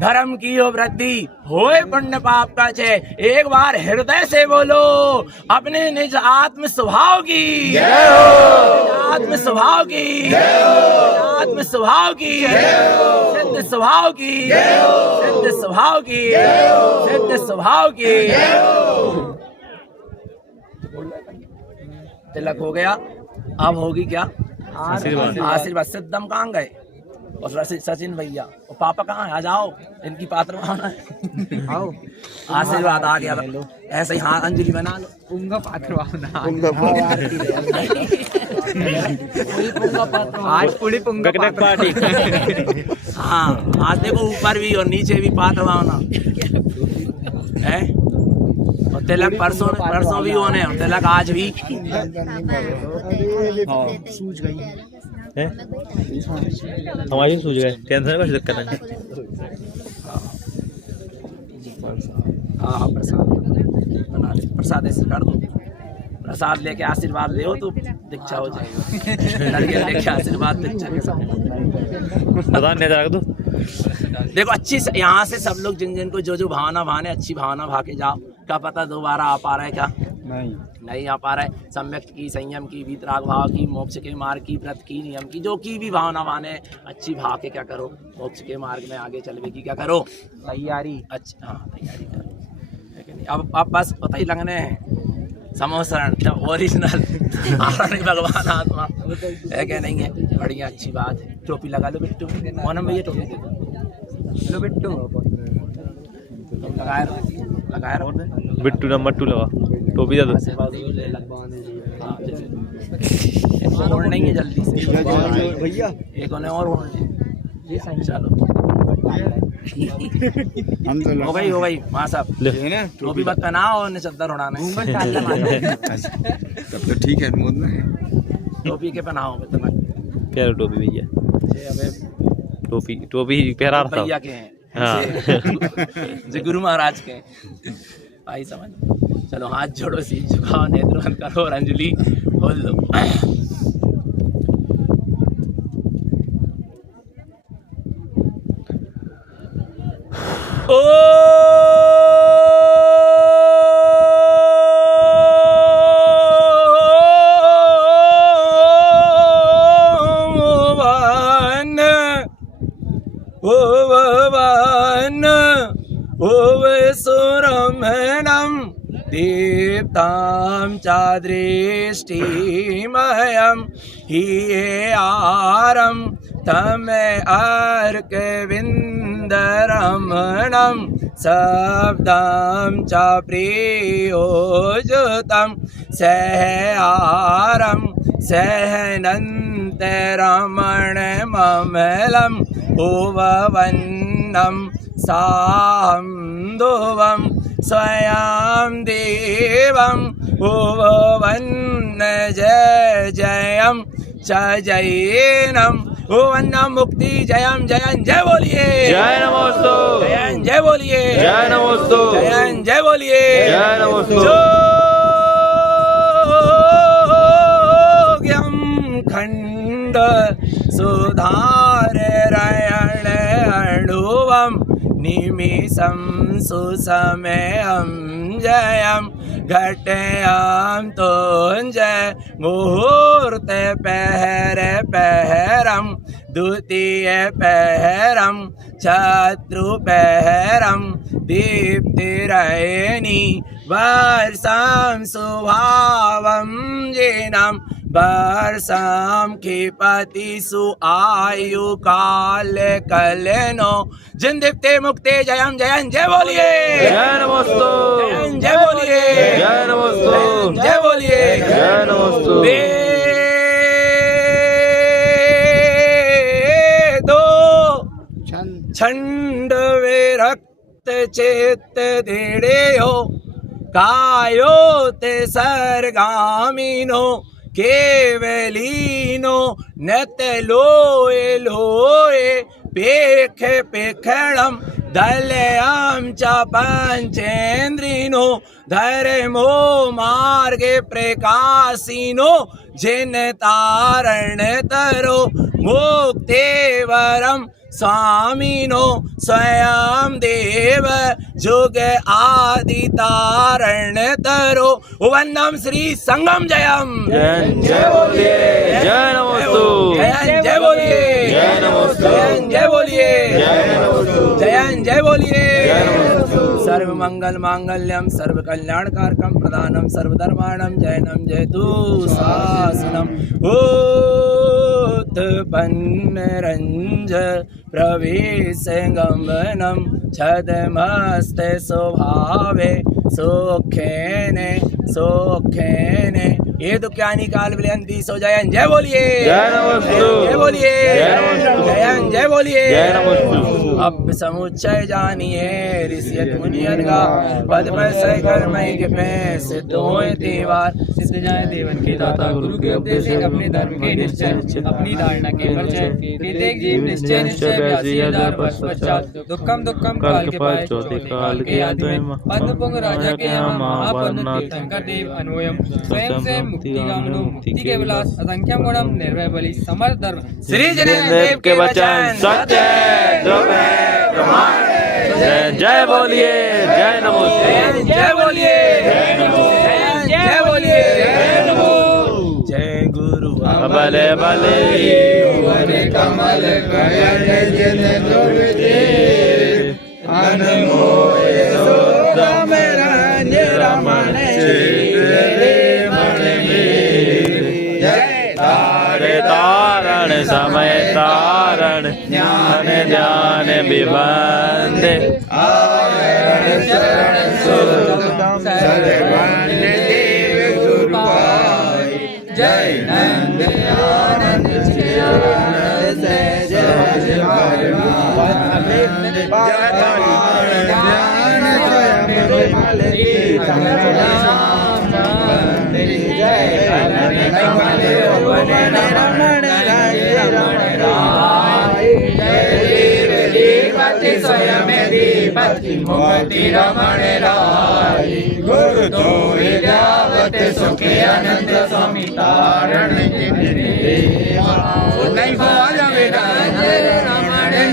धर्म की हो वृद्धि होए पुण्य पाप का छे। एक बार हृदय से बोलो अपने निज आत्म स्वभाव की आत्म स्वभाव की आत्म स्वभाव की सिद्ध स्वभाव की सिद्ध स्वभाव की सिद्ध स्वभाव की। तिलक हो गया, अब होगी क्या आशीर्वाद। सिद्धम कहाँ गए और सचिन भैया और पापा कहाँ है? आ जाओ, इनकी पात्र आना है। आओ, आशीर्वाद आ गया। ऐसे ही हाँ अंजलि बना लो। पात्र आज पूरी पुंगा पार्टी। हाँ आज देखो ऊपर भी और नीचे भी पातवाना है और तिलक परसों भी होने और तिलक आज भी हमारी सूझ गए टेंशन में दिक्कत नहीं। हाँ प्रसाद बना ले, प्रसाद ऐसे कर दो, प्रसाद लेके आशीर्वाद ले तो दीक्षा हो जाएगा। नारियल लेके आशीर्वाद दीक्षा के साथ प्रधान ने रख दो। देखो अच्छी यहाँ से सब लोग जिन जिन को जो जो भावना भाने अच्छी भावना भा के जाओ। क्या पता दोबारा आ पा रहा है, क्या नहीं आ पा रहा है। सम्यक की, संयम की, वीतराग भाव की, मोक्ष के मार्ग की, व्रत की, नियम की, जो की भी भावना भाने अच्छी भाव के क्या करो, मोक्ष के मार्ग में आगे चलने की क्या करो तैयारी। अच्छा हाँ तैयारी करो। अब बस पता ही लगने हैं समोसरण जब ओरिजिनल नहीं भगवान आत्मा है क्या नहीं है। बढ़िया अच्छी बात है। टोपी लगा लो बिट्टू, मोनम भैया टोपी दे दो लो बिट्टू, लगाए रहो बिट्टू नंबर 2 लगा टोपी दे दो। और नहीं है जल्दी से भैया, एक और चलो हो गई माँ साहब टोपी मत पहनाओ और चद्दर उड़ाना तब तो ठीक है मूड में टोपी के पहनाओ तुम्हें क्या टोपी भैया, टोपी पहरा रहा था भैया के हैं हाँ। जो गुरु महाराज के हैं भाई समझ। चलो हाथ जोड़ो, शीश झुकाओ, नेत्र बंद करो और अंजलि खोल दो। दीप्तां चादृष्टिमयं हियेयारं तमेऽर्कविन्दरमणं शब्दं च प्रियोजुतं सहयारं सहनन्तरमणममलं भुववन्नं साहं दुवं स्वयं देवं भुवन्न जय जयं च जयेनं भुवन्नं मुक्ति जयं जयं जय बोलिए जय नमोस्तु जयं जय बोलिए जय नमोस्तु जयं जय बोलिए जय नमोस्तु। जोग्यं खंड सुधारयण अणुवं निमिषं सुसमयं जयं घटयां तुंजय मुहूर्त पहरं द्वितीय पहरं शत्रु पहरं दीप्तिरयनी वर्षां सुभावं जिनं वर्षां क्षिपति सुआयु काल कलनो जिन दीप्ते मुक्ते जयं जयं जय बोलिए जय नमोस्तु जयं जय बोलिए जय नमोस्तु जय बोलिए जय नमोस्तु। वेदो छंद विरक्त चेत दृढ़यो कायो ते सर्गामिनो केवलीनो नत लोए लोए पेख पेखणम दलयां च पंचेन्द्रिनो धर्मो मार्गे प्रकाशिनो जिन तारण तरो मुक्ते वरम स्वामिनो स्वयं देव जुग आदि तारण तरो वंदम श्री संगम जयम जय बोलिए जय नमोस्तु जय बोलिए जय नमोस्तु जय बोलिए जय नमोस्तु जय बोलिए जय नमोस्तु। सर्व मंगल मांगल्यम सर्व कल्याणकारकम प्रदानम सर्वधर्माणम जयनम जयतु शासनम उत्पन्नरंज प्रवेश गमनम छदमस्ते स्वभावे सुखेने ये दुख्यानि काल विलयंती सो जयन जय बोलिए जय नमस्तु जय बोलिए जय नमस्तु जयन जय बोलिए जय नमस्तु अब समुच्चय जानिए ऋषियत मुनियन का पद पर सह कर्मय के पे सिद्ध होए देवार सिद्ध जाए देवन के दाता गुरु के उपदेश से अपने धर्म के निश्चय अपनी धारणा के परिचय प्रत्येक जीव निश्चय निश्चय 82,000 वर्ष पश्चात दुखम दुखम काल के पाए चौथे काल के आदि में पद्मपुंग राजा के यहाँ महापद्म तीर्थंकर देव अन्वयम स्वयं से मुक्ति गामनो मुक्ति के विलास असंख्यम गुणम निर्भय बलि समर्थ धर्म श्री जनेदेव के वचन सत्य ध्रुव है प्रमाण है। जय बोलिए जय नमस्ते जय बोलिए जय बोलिए जय गुरु भले भले कमल जिन अनमोल राम रंज रमण तारे तारण समय तारण ज्ञान ध्यान विबंध जय नंद आनंद मुक्ति रमण राय गुरु तो विद्यावते सुखे अनंत स्वामी तारण नहीं को आजा बेटा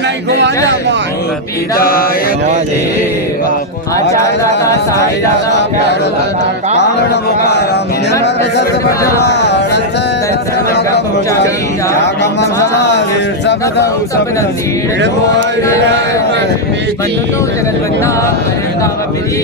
नहीं को आजा मुक्तिदायक देवा आचार्य दाता साई दाता प्यारो दाता कांगड़ मुकारम निर्मल सत्पटवार सत्संग पुजारी जागम समावीर सबद सबद सीढ़ बोल बंधु जगत बंधा अनंताम विधि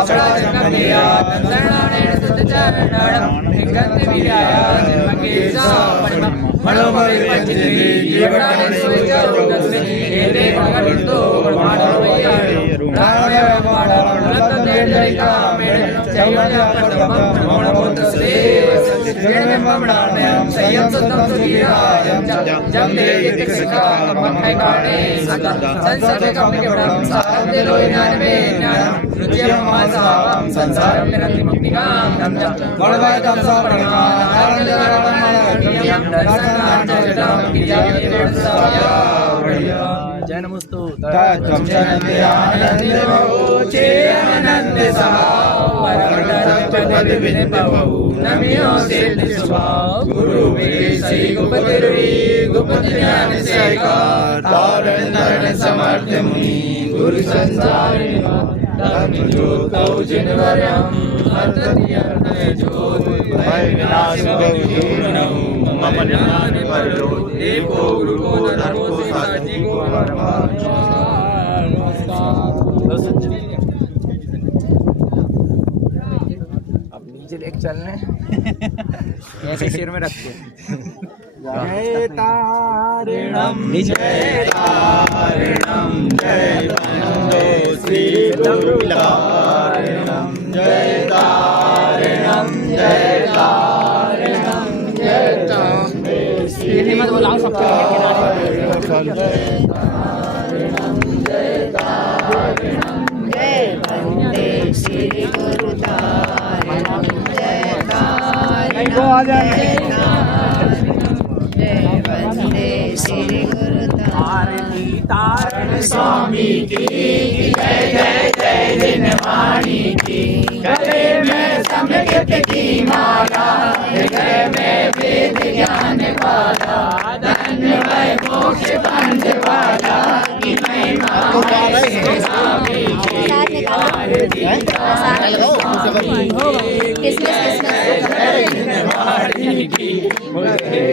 अपरा जन्म दिया शरणाने सत्यचरणम निगंत विद्याया जन्म के सापन्नम मनोमय पंचदेवी जीवनानि सोचरो दस्ते एते भगवन्तो ब्रह्माणो वैयाणो राणे ब्रह्माणो रत्न देवैका मेणं चैवन्य पदमं मोणबोधस्ते सत्येन ब्रह्माण्यं संयम सतम सुधीरायं जब देवी दिक्षका मखै काणे संसर्ग कम के ब्रह्म सारंते लोय ज्ञान में ज्ञानम रुचियम मासावम संसारम निरंति मुक्तिकाम धम्म बड़वाय तमसा प्रणिमान आनंद राममण दर्शन जय नमस्तु आनंद मोचे आनंद गुरु गुप्त ज्ञान तारण समर्थ मुनि गुरु संसार मम ज्ञान पर एको गुरु को धर्मो से साची को अब नीचे देख चलने ऐसे शेर में रख के जय तारिणम जय तारिणम जय बंदो श्री गुरु तारिणम जय तारिणम जय तारिणम जय तारिणम मत बोलाओ सबके जय वंदे श्री गुरु तारिणम जय तारिणम जय वंदे श्री गुरु तारण स्वामी की जय जय जय जिनवाणी की गले में समृत की माला हृदय में वेद ज्ञान वाला धन्य है मोक्ष बंध वाला की महिमा है स्वामी की आरती स्वामी की जय जय जिनवाणी की मुझे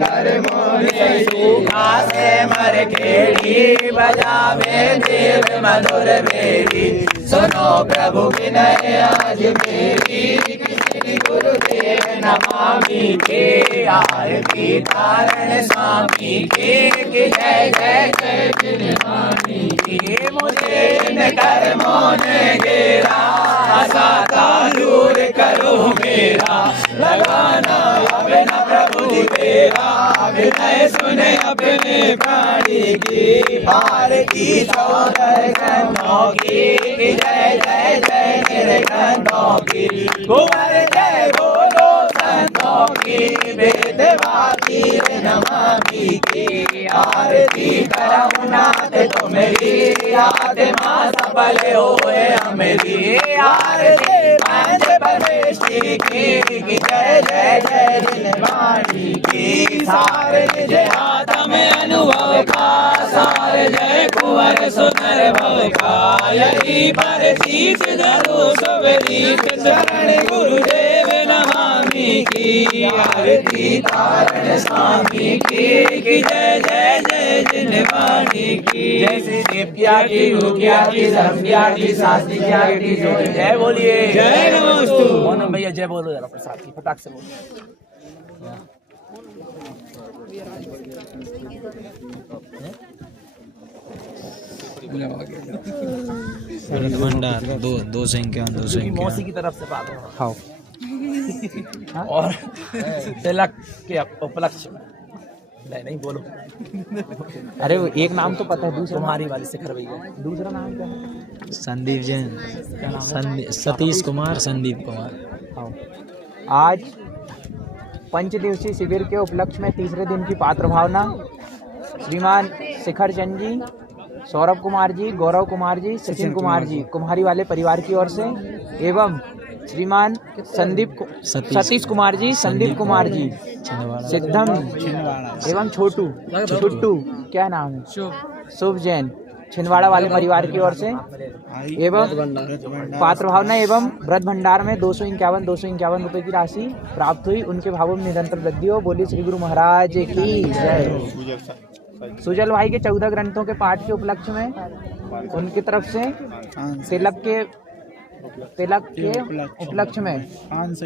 कर मोरे सुखा से मर खेड़ी बजावे देव मधुर बेरी सुनो प्रभु विनय आज मेरी श्री गुरुदेव नमामि के आरती तारण स्वामी के जय जय जय जिनवाणी की मुझे कर मोन गेरा साता दूर करो मेरा लगाना अब न प्रभु जी तेरा विनय सुने अपने प्राणी की पार की 14 गणों की जय जय जय निर्गणों की कुंवर जय बोलो संतों की वेदवादी नमामि की आरती करऊँ नाथ तुम्हारी आत्मा सफल होए हमारी आरती पंच परमेश्वरी की जय जय जय निर्वाणी की सार निज हाथ में अनुभव का सार जय कुंवर सुंदर भव का यही पर शीश धरो सबरी चरण गुरुदेव नमामि की आरती तारण स्वामी की जय जय जय जिनवाणी की जय श्री देव्या की रुकिया की धर्मिया की शास्त्रिया की जय बोलिए जय नमस्तु मोहन भैया जय बोलो जरा प्रसाद की फटाक से बोलो भंडार दो संख्या मौसी की तरफ से बात हो हाँ और तिलक के उपलक्ष्य में नहीं बोलो अरे वो एक नाम तो पता है, दूसरा तुम्हारी वाली शिखर भैया दूसरा नाम क्या है? संदीप जैन सतीश कुमार संदीप कुमार। आज पंच दिवसीय शिविर के उपलक्ष्य में तीसरे दिन की पात्र भावना श्रीमान शिखर चंद जी, सौरभ कुमार जी, गौरव कुमार जी, सचिन कुमार जी कुम्हारी वाले परिवार की ओर से एवं श्रीमान सतीश कुमार जी, संदीप कुमार जी, सिद्धम एवं छोटू क्या नाम है, शुभ जैन छिंदवाड़ा वाले परिवार की ओर से एवं पात्र भावना एवं व्रत भंडार में 251 रुपए की राशि प्राप्त हुई। उनके भावों में निरंतर वृद्धि हो। बोलिए श्री गुरु महाराज की जय। सुजल भाई के 14 ग्रंथों के पाठ के उपलक्ष्य में उनकी तरफ से तिलक के उपलक्ष्य में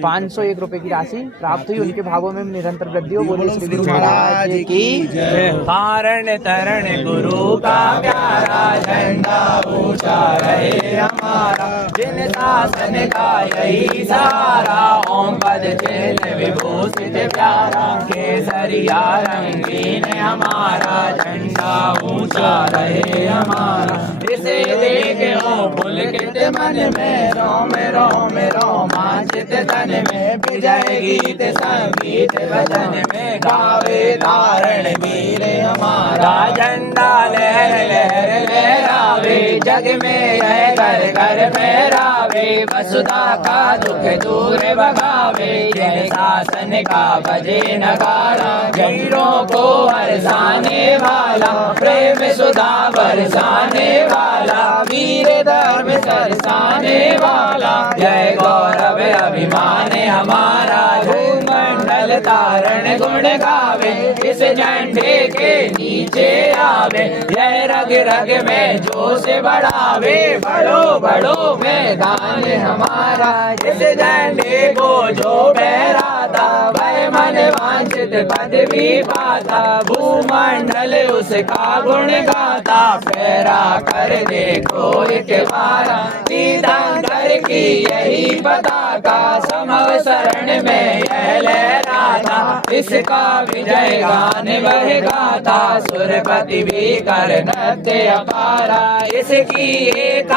501 रुपए की राशि प्राप्त हुई। उनके भावों में निरंतर वृद्धि हो। बोलिए श्री गुरु महाराज की जय। धारण तरण गुरु का प्यारा झंडा ऊंचा रहे हमारा, जिन शासन का यही सहारा, ओम पद चिन्ह विभूषित प्यारा, केसरिया रंगीन हमारा झंडा ऊंचा रहे हमारा। इसे देखे हो पुलकित मन में रोम रोम रोमांचित तन में, विजय गीत संगीत वचन में गावे धारण वीर हमारा। झंडा लहर लहर लहरावे, जग में यह घर घर फहरावे, वसुधा का दुख दूर भगावे, जिन शासन का बजे नगारा, वीरों को हरसाने वाला, प्रेम सुधा बरसाने वाला, वीर धर्म सरसाने वाला, जय गौरव अभिमान हमारा। भूमंडल तारण गुण गावे, इस झंडे के नीचे आवे, यह रग रग में जोश बढ़ावे, बड़ो बड़ो मैदान हमारा। इस झंडे को जो फहराता, वह मन वांछित पद भी पाता, भूमंडल उसका गुण गाता, फहरा कर देखो एक बार, तीर्थंकर की यही पताका, समव शरण में यह लहराता, इसका विजय गान वह गाता, सुरपति भी कर नृत्य अपारा, इसकी एक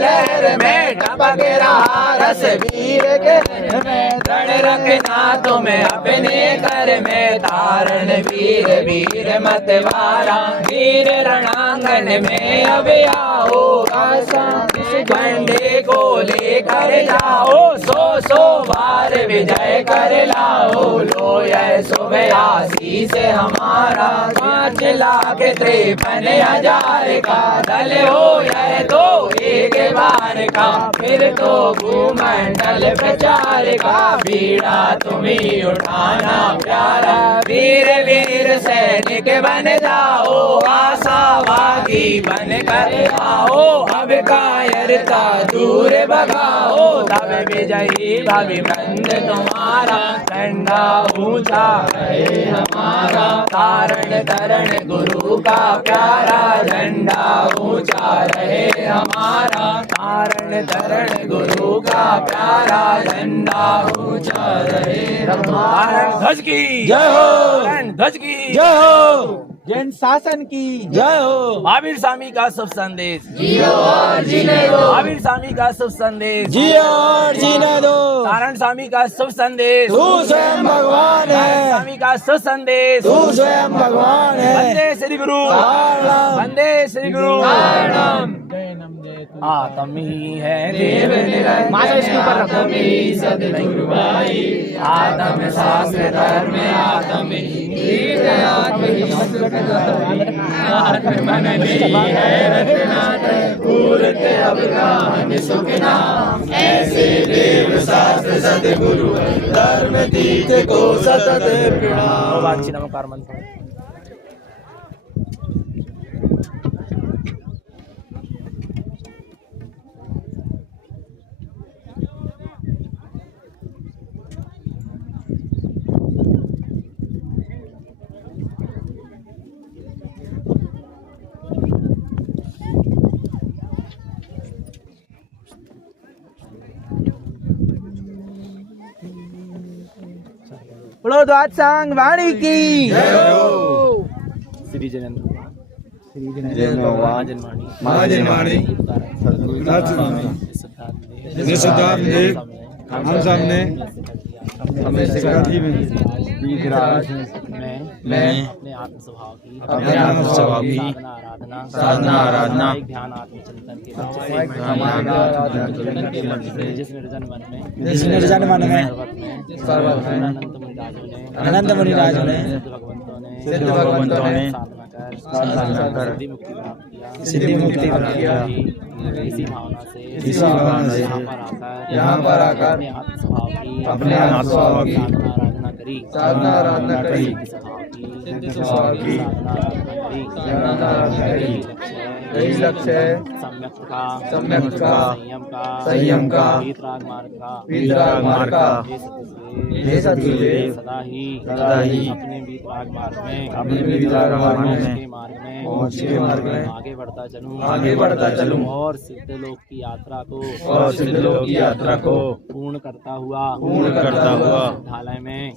लहर में टपक रहा रस वीर के में, दृढ़ रखना तुम्हें अपने कर में, धारण वीर वीर मतवारा, वीर रणांगन में अब आओ, झंडे को लेकर जाओ, सो बार विजय कर लाओ, लो यह सुबह आशीष हमारा, 5,53,000 का दल हो यह तो एक बार का, फिर तो भूमंडल प्रचार का, बीड़ा तुम्हें उठाना प्यारा, वीर वीर सैनिक बन जाओ, आशावादी बन कर आओ अब कायरता दूर भगाओ तब विजयी भविबंध तुम्हारा झंडा ऊंचा रहे हमारा तारण तरण गुरु का प्यारा झंडा ऊंचा रहे हमारा तारण तरण गुरु का प्यारा झंडा ऊंचा रहे हमारा ध्वज की जय हो ध्वज की जय हो जैन शासन की जय हो महावीर स्वामी का शुभ संदेश जियो और जीने दो महावीर स्वामी का शुभ संदेश जियो और जीने दो नारायण स्वामी का शुभ संदेश तू स्वयं भगवान है स्वामी का शुभ संदेश तू स्वयं भगवान है वंदे श्री गुरु वंदे श्री गुरु आत्म ही है देव निरंजन आत्म ही सद्गुरु भाई आत्म शास्त्र धर्म आत्म ही आत्म मन है रत्नात्र पूरत अवगान सुखना ऐसे देव शास्त्र सद्गुरु धर्म तीर्थ को सतत प्रणाम नमस्कार मंत्र बोलो द्वादशांग वाणी की श्री जयेंद्र महाजनवाणी सिद्धार्थ देव हम सब ने हमें सिखा दी मैं अपने आत्म स्वभाव की साधना आराधना ध्यान आत्मचिंतन के जिस निर्जन मन में अनंत मुनि राजों ने सिद्ध भगवंतों ने साधना कर सिद्धि मुक्ति प्राप्त किया इसी भावना से यहाँ पर आकर अपने आत्म स्वभाव की साधना आराधना करी यही लक्ष्य है सम्यक का संयम का वीतराग मार्ग का हे सद्गुरुदेव सदा ही अपने वीतराग मार्ग में पहुँच के मार्ग में आगे बढ़ता चलूं और सिद्ध लोक की यात्रा को पूर्ण करता हुआ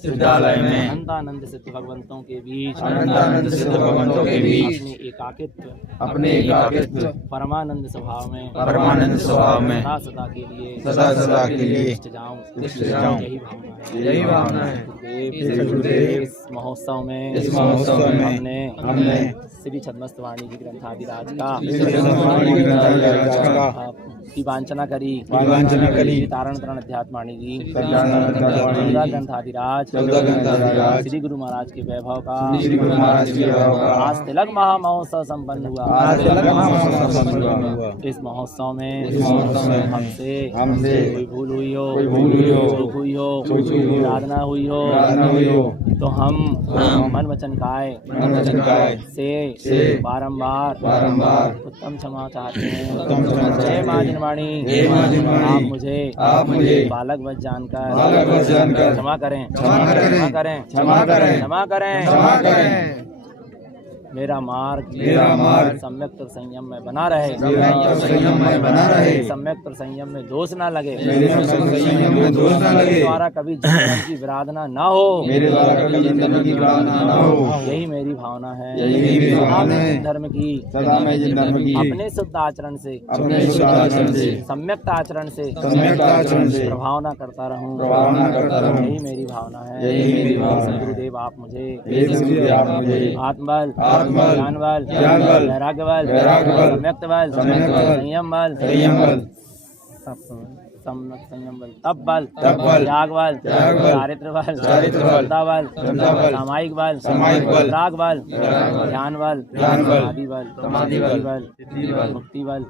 सिद्धालय में अनंतानंद सिद्ध भगवंतों के बीच अपने एकाकित्व परमानंद स्वभाव में सदा के लिए जाऊं यही भावना है इस महोत्सव में हमने श्री छद्मस्तवाणी जी ग्रंथाधिराज का की वांछना करी तारण तरण अध्यात्माणी जी ग्रंथाधिराज श्री गुरु महाराज के वैभव का आज तिलक महामहोत्सव संपन्न हुआ इस महोत्सव में हमसे कोई भूल हुई हो चूक हुई हो आराधना हुई हो तो हम मन वचन काय से बारंबार उत्तम क्षमा चाहते हैं। जय मां जिनवाणी आप मुझे बालक वश जानकर क्षमा करें मेरा मार्ग सम्यक संयम में बना रहे सम्यक संयम में दोष ना लगे द्वारा कभी जन्म की विराधना ना हो यही मेरी भावना है धर्म की अपने शुद्ध आचरण से सम्यक आचरण से प्रभावना करता रहूं यही मेरी भावना है। गुरुदेव आप मुझे आत्मबल ज्ञान बल वैराग्य बल सम्यक्त बल संयम बल संयम बल, तप बल, बल, त्याग बल, चारित्र बल, क्षमता बल, सामायिक बल, राग बल, ध्यान बल, समाधि बल, सिद्धि बल, मुक्ति बल,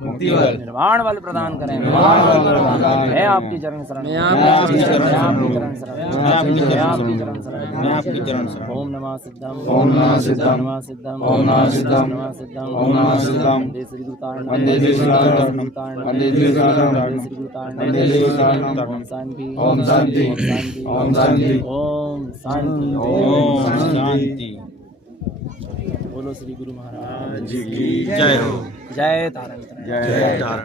निर्वाण बल प्रदान करें। मैं आपकी चरण शरण, मैं आपकी चरण शरण, मैं आपकी चरण शरण, मैं आपकी चरण शरण। ओम नमः सिद्धम, ओम नमः सिद्धम, नमः सिद्धम, ओम नमः सिद्धम, नमः सिद्धम, ओम नमः सिद्धम। वंदे श्री गुरुतारण, वंदे श्री गुरुतारण, वंदे श्री गुरुतारण, वंदे श्री गुरुतारण, वंदे श्री गुरुतारण। ओम शांति, ओम शांति, ओम शांति, ओम शांति, ओम शांति, ओम शांति। बोलो श्री गुरु महाराज जी की जय हो। जय तारण, जय तारण।